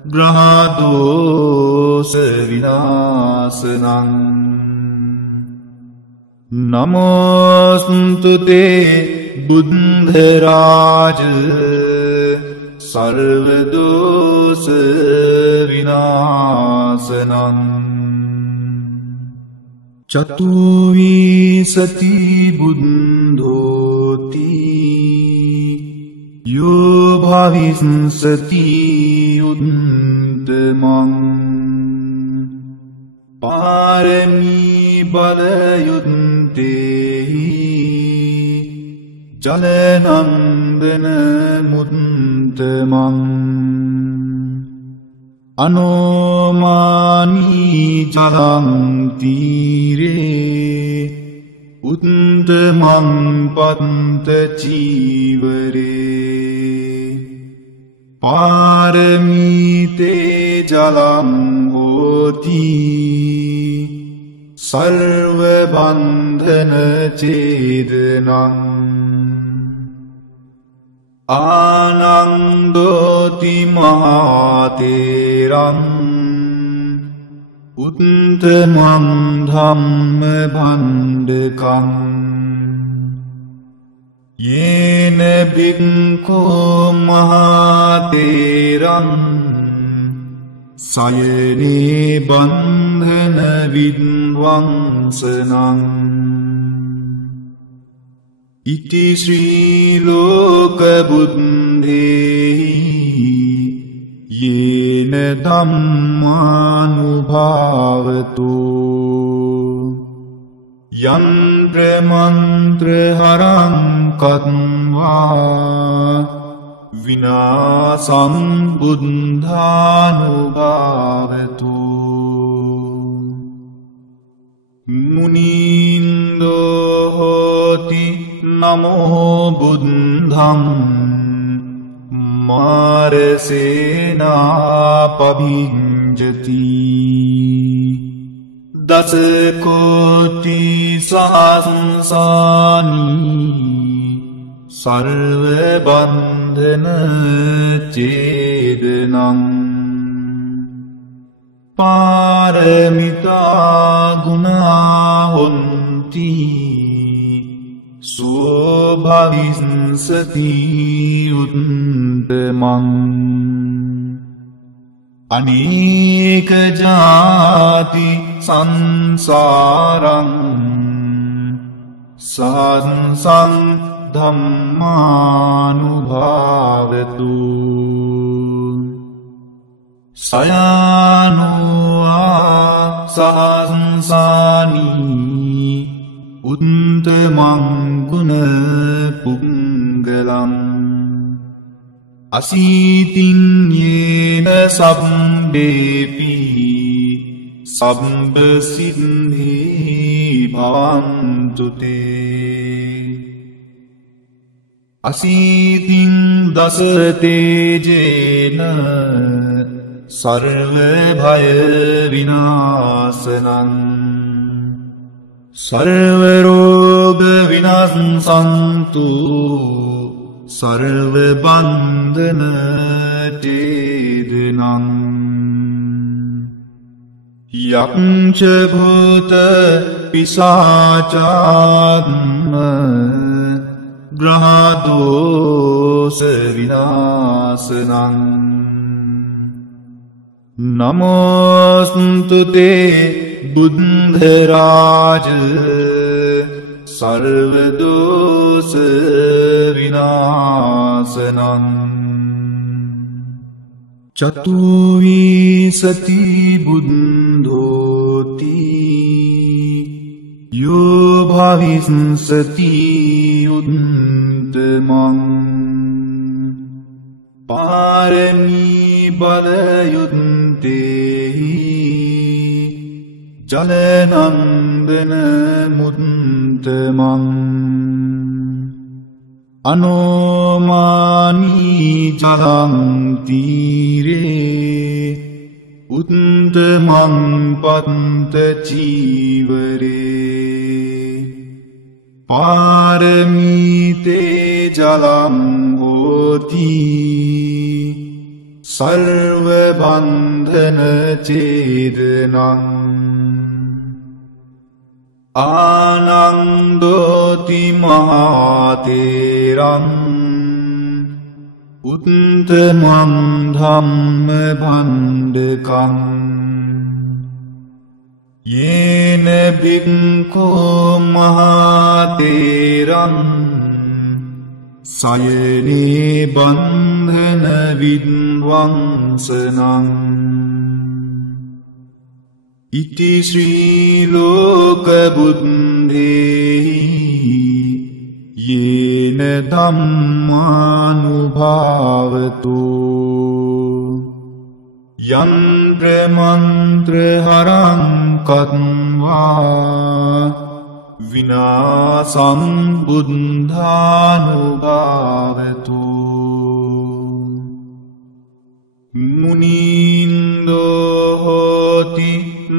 ග්‍රහ දෝෂ විනාශනං නමෝස්තු තේ බුද්ධරාජ සර්වදෝස විනාසනං චතුවිසති බුද්ධෝති යෝ භවිස්සති උත්තමං පාරමී බලයුත්තේහි ජලනන්දන මුත්තමං අනෝමානී ජලං තීරේ උත්තමං පත්ත චීවරේ පාරමීතේ ජලං හෝති සර්ව බන්ධන ඡේදනං ආනන්දෝති මහතේරං උත්තමං ධම්ම භණ්ඩකං යේන භික්ඛෝ මහතේරං සයනේ බන්ධන විද්වංසනං ඉති ශ්‍රී ලෝක බුද්ධේහි යේන ධම්මානුභාවතු යන්ත්‍ර මන්ත්‍ර හරං කତ୍වා විනාසං බුද්ධානුභාවතු මුනින්දෝ හෝති නමෝ බුද්ධං මාරසේනා පභිඤ්ජති දස කෝටි සහස්‍රානි සර්ව බන්ධන ඡේදනං පාරමිතා ගුණා හොන්ති සෝභවිස්සති උත්තමං අනේක ජාති සංසාරං සංසං ධම්මානුභාවතු සයානුවා සංසානී උත්තමං ගුණ පුංගලං අසීතින් යේන සබ්බේපි සබ්බ සිද්ධි භවන්තු තේ අසීතින් දස තේජේන සර්ව භය විනාශනං සර්ව රෝග විනාශන්තු සර්ව බන්ධන ඡේදනං යක්ඛ භූත පිසාචාත්ම ග්‍රහ දෝෂ විනාශනං නමෝස්තු තේ බුද්ධරාජ සර්ව දෝෂ විනාශනං චතුවිසති බුද්ධෝති යෝ භවිස්සති උත්තමං පාරමී බලයුත්තේහි ජලනන්දන මුත්තමං අනෝමානී ජලං තීරේ උත්තමං පත්ත චීවරේ පාරමීතේ ජලං හෝති සර්ව බන්ධන ඡේදනං ආනන්දෝති මහතේරං උත්තමං ධම්ම භණ්ඩකං යේන භික්ඛෝ මහතේරං සයනේ බන්ධන විද්වංසනං ඉති ශ්‍රී ලෝක බුද්ධේහි යේන ධම්මානුභාවතු යන්ත්‍ර මන්ත්‍ර හරං කତ୍වා විනාසං බුද්ධානුභාවතු මුනින්දෝ හෝති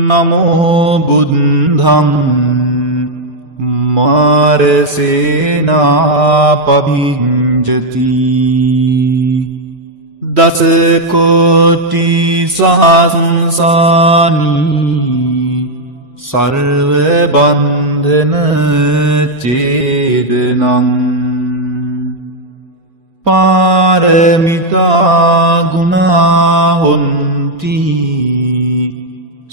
නමෝ බුද්ධං මාරසේනා පභිඤ්ජති දස කෝටි සහස්‍රානි සර්ව බන්ධන චේදනං පාරමිතා ගුණා හොන්ති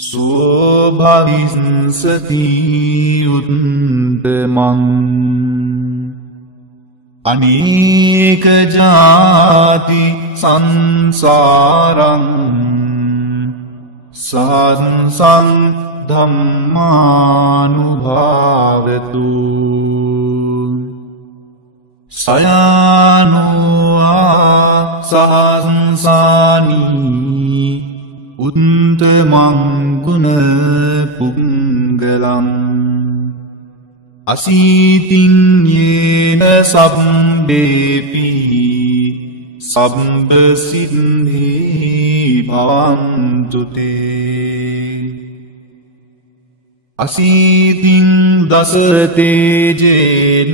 සෝභවිස්සති උත්තමං අනේක ජාති සංසාරං සංසං ධම්මානුභාවතු සයානුවා සහංසානී උත්තමං ගුණ පුංගලං අසීතින් යේන සබ්බේපි සබ්බ සිද්ධි භවන්තු තේ අසීතින් දස තේජේන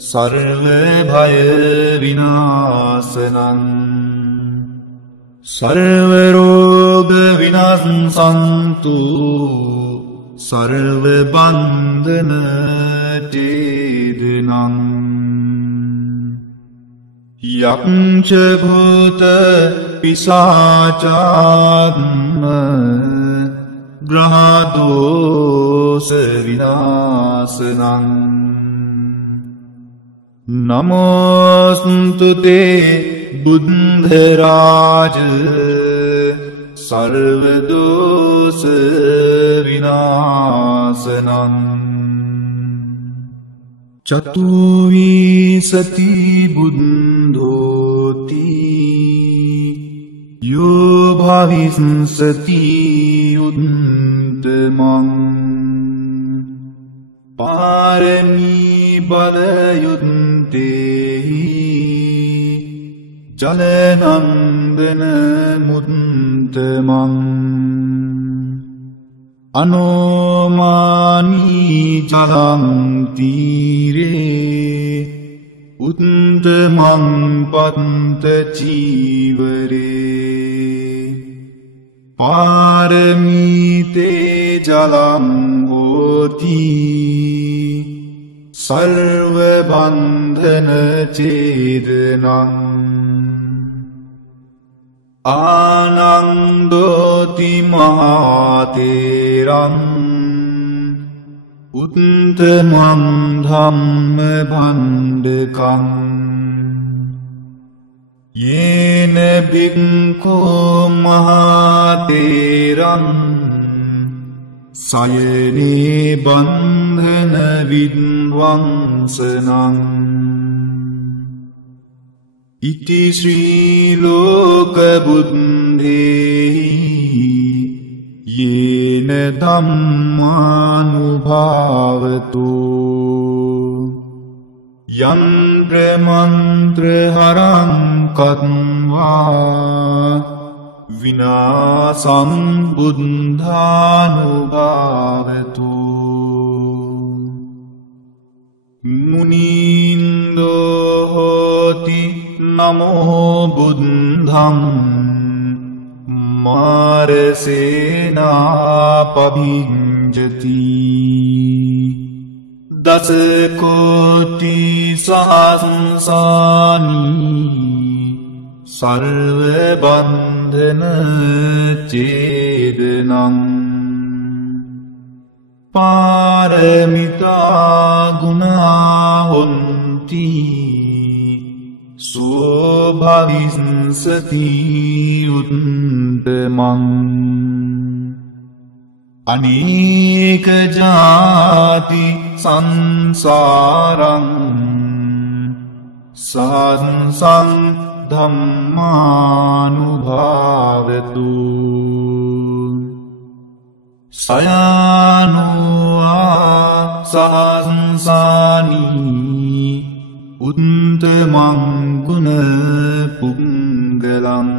සර්ව භය විනාශනං සර්ව රෝග විනාශන්තු සර්ව බන්ධන ඡේදනං යක්ඛ භූත පිසාචාත්ම ග්‍රහ දෝෂ විනාශනං නමෝස්තු තේ බුද්ධ රාජ සර්ව දෝෂ විනාශනං චතුවිසති බුද්ධෝති යෝ භවිස්සති උත්තමං පාරමී බලයුත්තේහි ජලනන්දන මුත්තමං අනෝමානී ජලං තීරේ උත්තමං පත්ත චීවරේ පාරමීතේ ජලං හෝති සර්ව බන්ධන ඡේදනං ආනන්දෝති මහතේරං උත්තමං ධම්ම භණ්ඩකං යේන භික්ඛෝ මහතේරං සයනේ බන්ධන විද්වංසනං ඉති ශ්‍රී ලෝක බුද්ධේහි යේන ධම්මානුභාවතු යන්ත්‍ර මන්ත්‍ර හරං කତ୍වා විනාසං බුද්ධානුභාවතු මුනින්දෝ හෝති නමෝ බුද්ධං මාරසේනා පභිඤ්ජති දස කෝටි සහස්‍රානි සර්ව බන්ධන චේදනං පාරමිතා ගුණා හොන්ති සෝභවිස්සති උත්තමං අනේක ජාති සංසාරං සංසං ධම්මානුභාවතු සයනුවා සංසානි උත්තමං ගුණ පුංගලං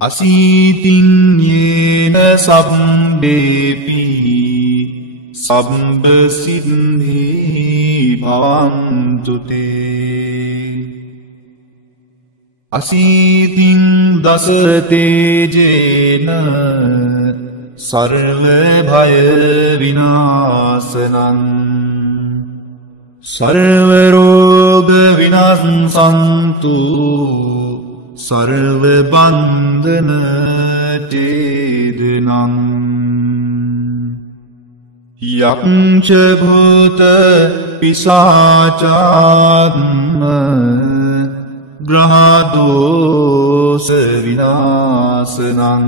අසීතින් යේන සබ්බේපි සබ්බ සිද්ධි භවන්තු තේ අසීතින් දස තේජේන සර්ව භය විනාශනං සර්ව රෝග විනාශන්තු සර්ව බන්ධන චේදනං යක්ඛ භූත පිසාචාත්ම ග්‍රහදෝස විනාශනං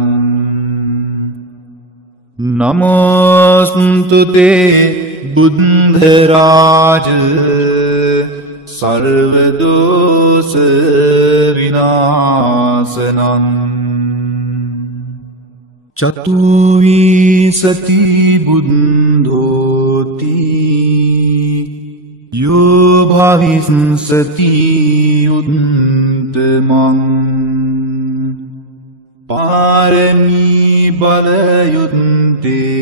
නමෝස්තු තේ බුද්ධ රාජ සර්ව දෝස විනාශනං චතුවිසති බුද්ධෝති යෝ භවිස්සති උත්තමං පාරමී බලයුත්තේ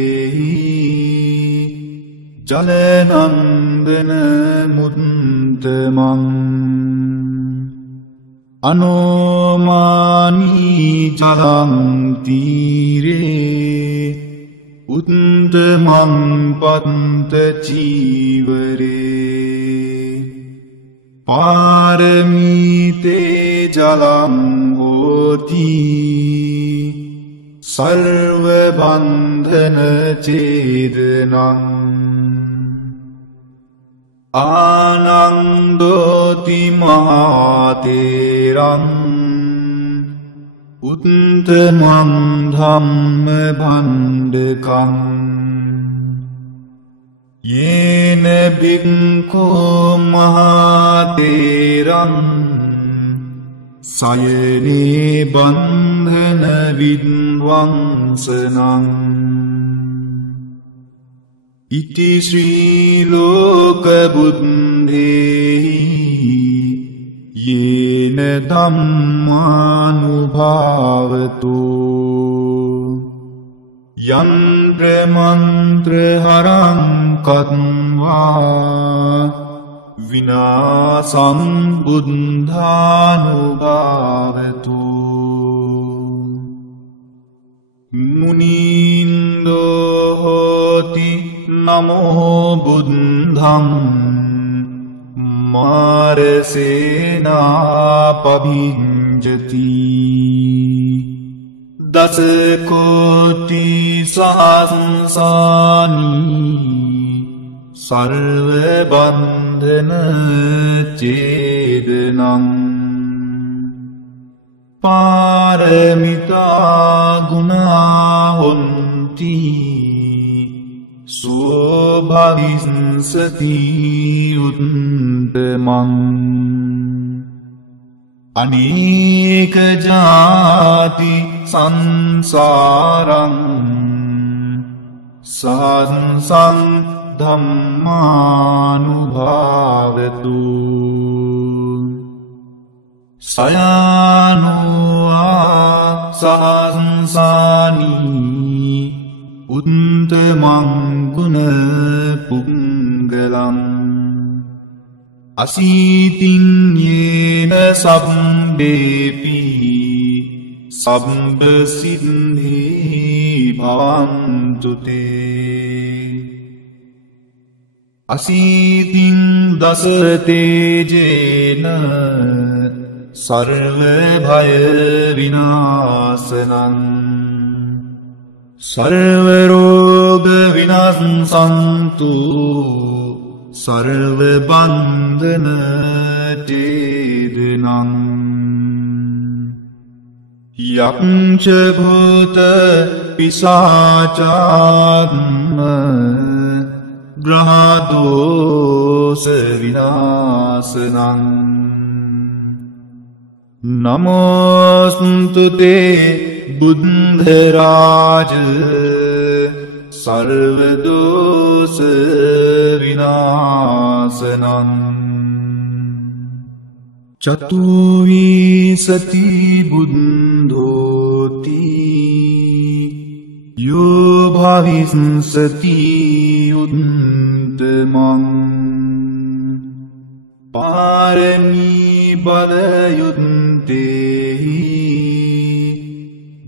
ජලනන්දන මුත්තමං අනෝමානී ජලං තීරේ උත්තමං පත්ත චීවරේ පාරමීතේ ජලං හෝති සර්ව බන්ධන චේදනං ආනන්දෝති මහතේරං උත්තමං ධම්ම භණ්ඩකං යේන භික්ඛෝ මහතේරං සයනේ බන්ධන විද්වංසනං ඉති ශ්‍රී ලෝක බුද්ධේහි යේන ධම්මානුභාවතු යන්ත්‍ර මන්ත්‍ර හරං කତ୍වා විනාසං බුද්ධානුභාවතු මුනින්දෝ හෝති නමෝ බුද්ධං මාරසේනා පභිඤ්ජති දස කෝටි සහස්‍රානි සර්ව බන්ධන චේදනං පාරමිතා ගුණා හොන්ති සෝභවිස්සති උත්තමං අනේක ජාති සංසාරං සංසං ධම්මානුභාවතු සයනුවා සංසානි උත්තමං ගුණ පුංගලං අසීතින් යේන සබ්බේපි සබ්බ සිද්ධි භවන්තු තේ අසීතින් දස තේජේන සර්ව භය විනාශනං සර්ව රෝග විනාශන්තු සර්ව බන්ධන ඡේදනං යක්ඛ භූත පිසාචාත්ම ග්‍රහදෝස විනාශනං නමෝස්තු තේ බුද්ධ රාජ සර්ව දෝස විනාශනං චතුවිසති බුද්ධෝති යෝ භවිස්සති උත්තමං පාරමී බලයුත්තේහි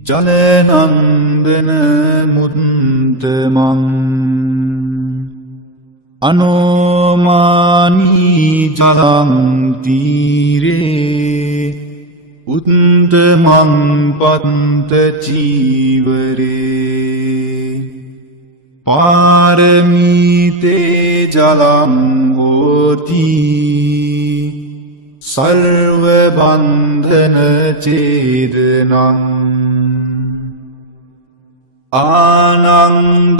ජලනන්දන මුත්තමං අනෝමානී ජලං තීරේ උත්තමං පත්ත චීවරේ පාරමීතේ ජලං හෝති සර්ව බන්ධන ඡේදනං ආනන්දෝති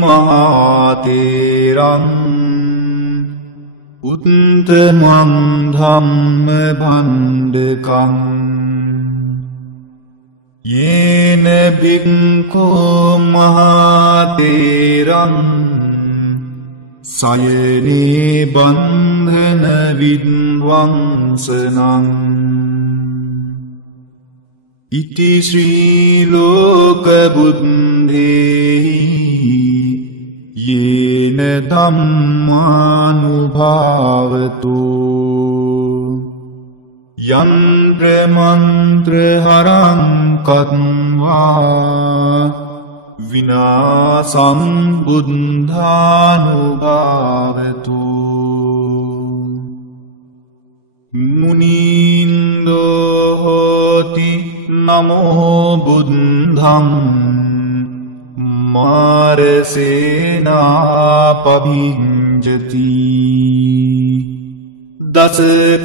මහතේරං උත්තමං ධම්ම භණ්ඩකං යේන භික්ඛෝ මහතේරං සයනේ බන්ධන විද්වංසනං ඉති ශ්‍රී ලෝක බුද්ධේහි යේන ධම්මානුභාවතු යන්ත්‍ර මන්ත්‍ර හරං කତ୍වා විනාසං බුද්ධානුභාවතු මුනින්දෝ හෝති නමෝ බුද්ධං මාරසේනා පභිඤ්ජති දස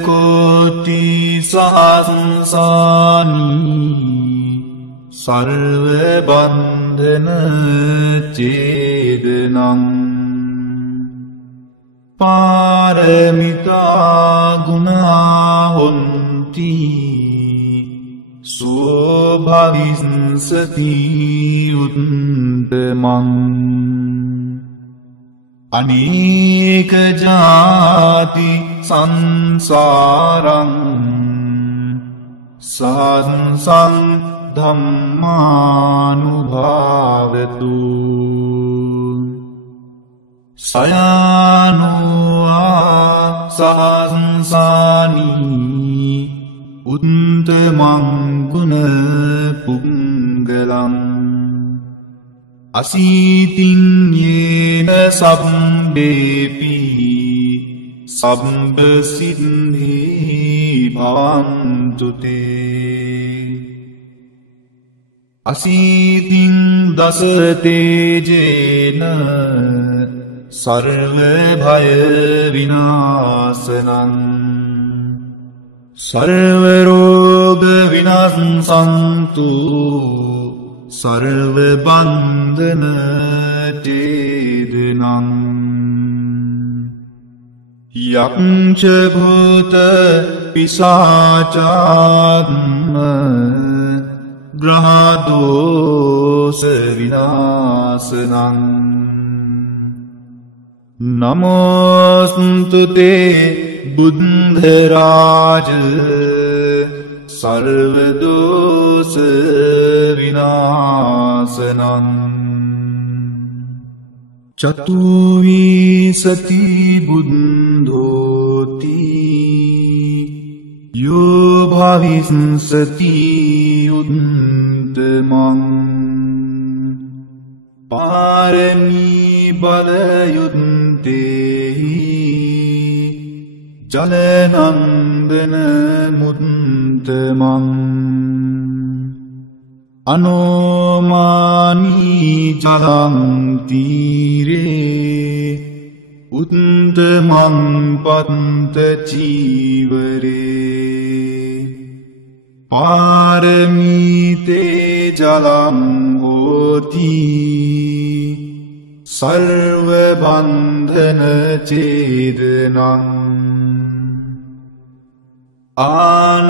කෝටි සහස්‍රානි සර්ව බන්ධන ඡේදනං පාරමිතා ගුණා හොන්ති සෝභවිස්සති උත්තමං අනේක ජාති සංසාරං සංසං ධම්මානුභාවතු සයානුවා සංසානී උත්තමං ගුණ පුංගලං අසීතින් යේන සබ්බේපි සබ්බ සිද්ධි භවන්තු තේ අසීතින් දස තේජේන සර්ව භය විනාශනං සර්ව රෝග විනාශන්තු සර්ව බන්ධන ඡේදනං යක්ඛ භූත පිසාචාත්ම ග්‍රහදෝස විනාශනං නමෝස්තු තේ බුද්ධ රාජ සර්ව දෝස විනාශනං චතුවිසති බුද්ධෝති යෝ භවිස්සති උත්තමං පාරමී බලයුත්තේහි ජලනන්දන මුත්තමං අනෝමානී ජලං තීරේ උත්තමං පත්ත චීවරේ පාරමීතේ ජලං හෝති සර්ව බන්ධන චේදනං ආනන්දෝති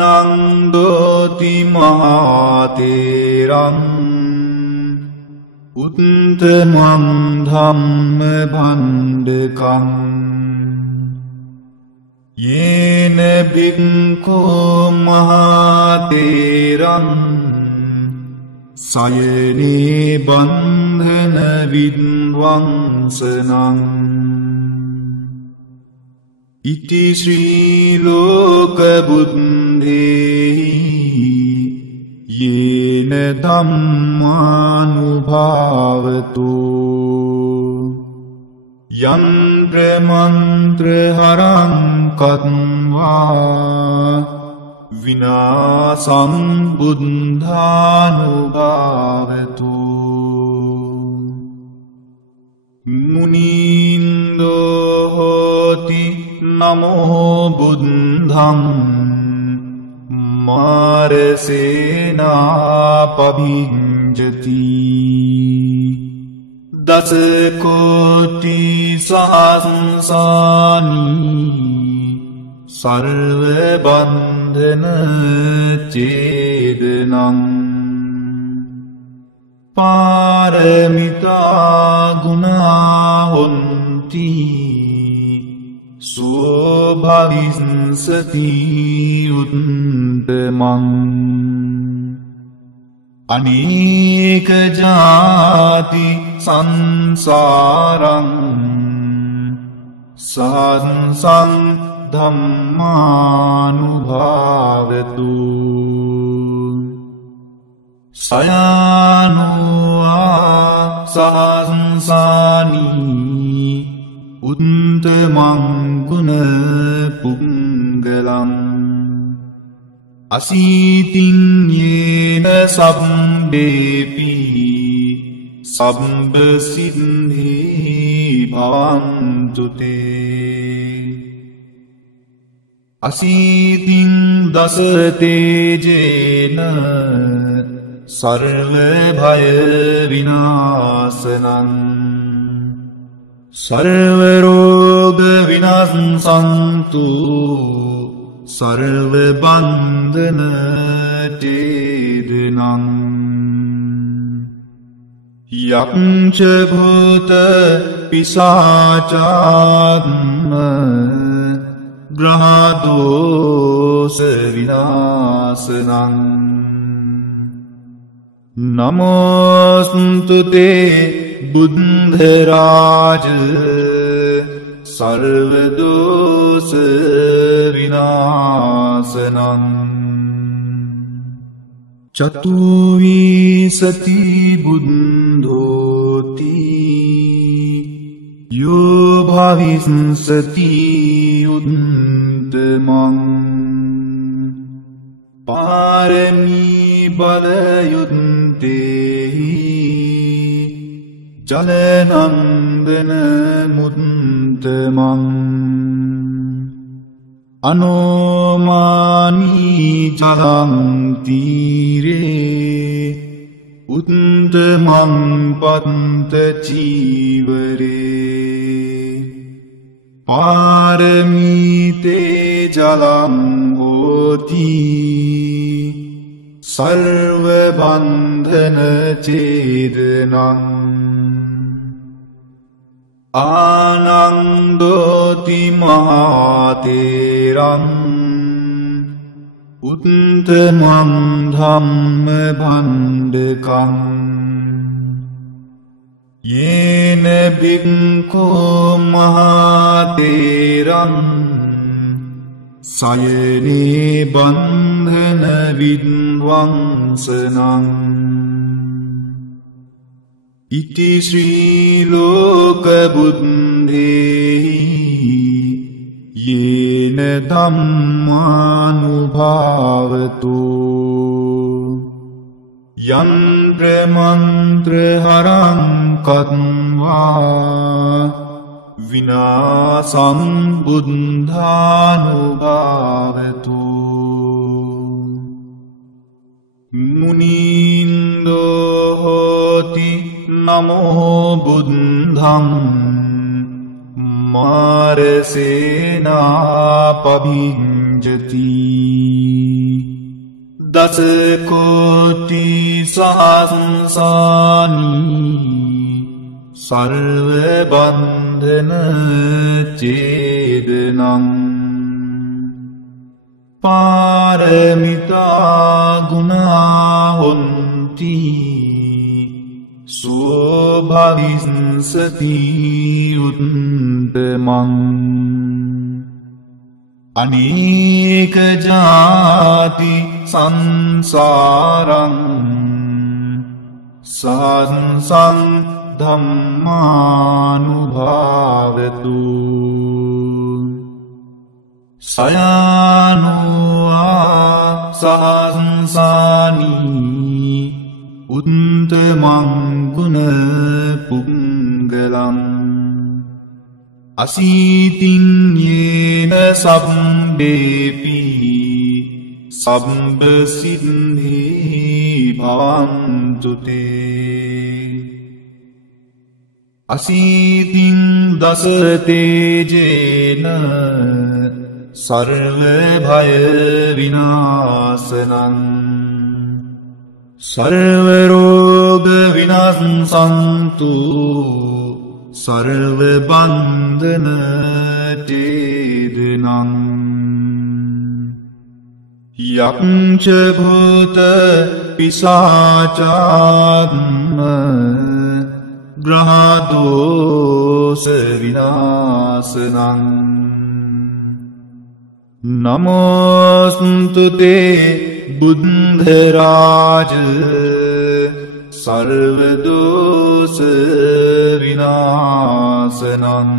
මහතේරං උත්තමං ධම්ම භණ්ඩකං යේන බික්ඛෝ මහතේරං සයනේ බන්ධන විද්වංසනං ඉති ශ්‍රී ලෝක බුද්ධේහි යේන ධම්මානුභාවතු යන්ත්‍ර මන්ත්‍ර හරං කତ୍වා විනාසං බුද්ධානුභාවතු මුනින්දෝ හෝති නමෝ බුද්ධං මාරසේනා පභිඤ්ජති දස කෝටි සහස්‍රානි සර්ව බන්ධන චේදනං පාරමිතා ගුණා හොන්ති සෝභවිස්සති උත්තමං අනේක ජාති සංසාරං සංසං ධම්මානුභාවතු සයානුවා සංසානී උත්තමං ගුණ පුංගලං අසීතින් යේන සබ්බේපි සබ්බ සිද්ධි භවන්තු තේ අසීතින් දස තේජේන සර්ව භය විනාශනං සර්ව රෝග විනාශන්තු සර්ව බන්ධන චේදනං යක්ඛ භූත පිසාචාත්ම ග්‍රහ දෝෂ විනාශනං නමෝස්තු තේ බුද්ධ රාජ සර්ව දෝෂ විනාශනං චතුවිසති බුද්ධෝති යෝ භවිස්සති උත්තමං පාරමී බලයුත්තේහි ජලනන්දන මුත්තමං අනෝමානී ජලං තීරේ උත්තමං පත්ත චීවරේ පාරමීතේ ජලං හෝති සර්ව බන්ධන චේදනං ආනන්දෝති මහතේරං උත්තමං ධම්ම භණ්ඩකං යේන බික්ඛෝ මහතේරං සයනේ බන්ධන විද්වංසනං ඉති ශ්‍රී ලෝක බුද්ධේහි යේන ධම්මානුභාවතු යන්ත්‍ර මන්ත්‍ර හරං කତ୍වා විනාසං බුද්ධානුභාවතු මුනින්දෝ හෝති නමෝ බුද්ධං මාරසේනා පභිඤ්ජති දස කෝටි සහස්‍රානි සර්ව බන්ධන චේදනං පාරමිතා ගුණා හොන්ති සෝභවිස්සති උත්තමං අනේක ජාති සංසාරං සංසං ධම්මානුභාවතු සයානුවා සහංසානී උත්තමං ගුණ පුංගලං අසීතින් යේන සබ්බේපි සබ්බ සිද්ධි භවන්තු තේ අසීතින් දස තේජේන සර්ව භය විනාශනං සර්ව රෝග විනාශන්තු සර්ව බන්ධන ඡේදනං යක්ඛ භූත පිසාචාත්ම ග්‍රහ දෝෂ විනාශනං නමෝස්තු තේ බුද්ධ රාජ සර්ව දෝෂ විනාශනං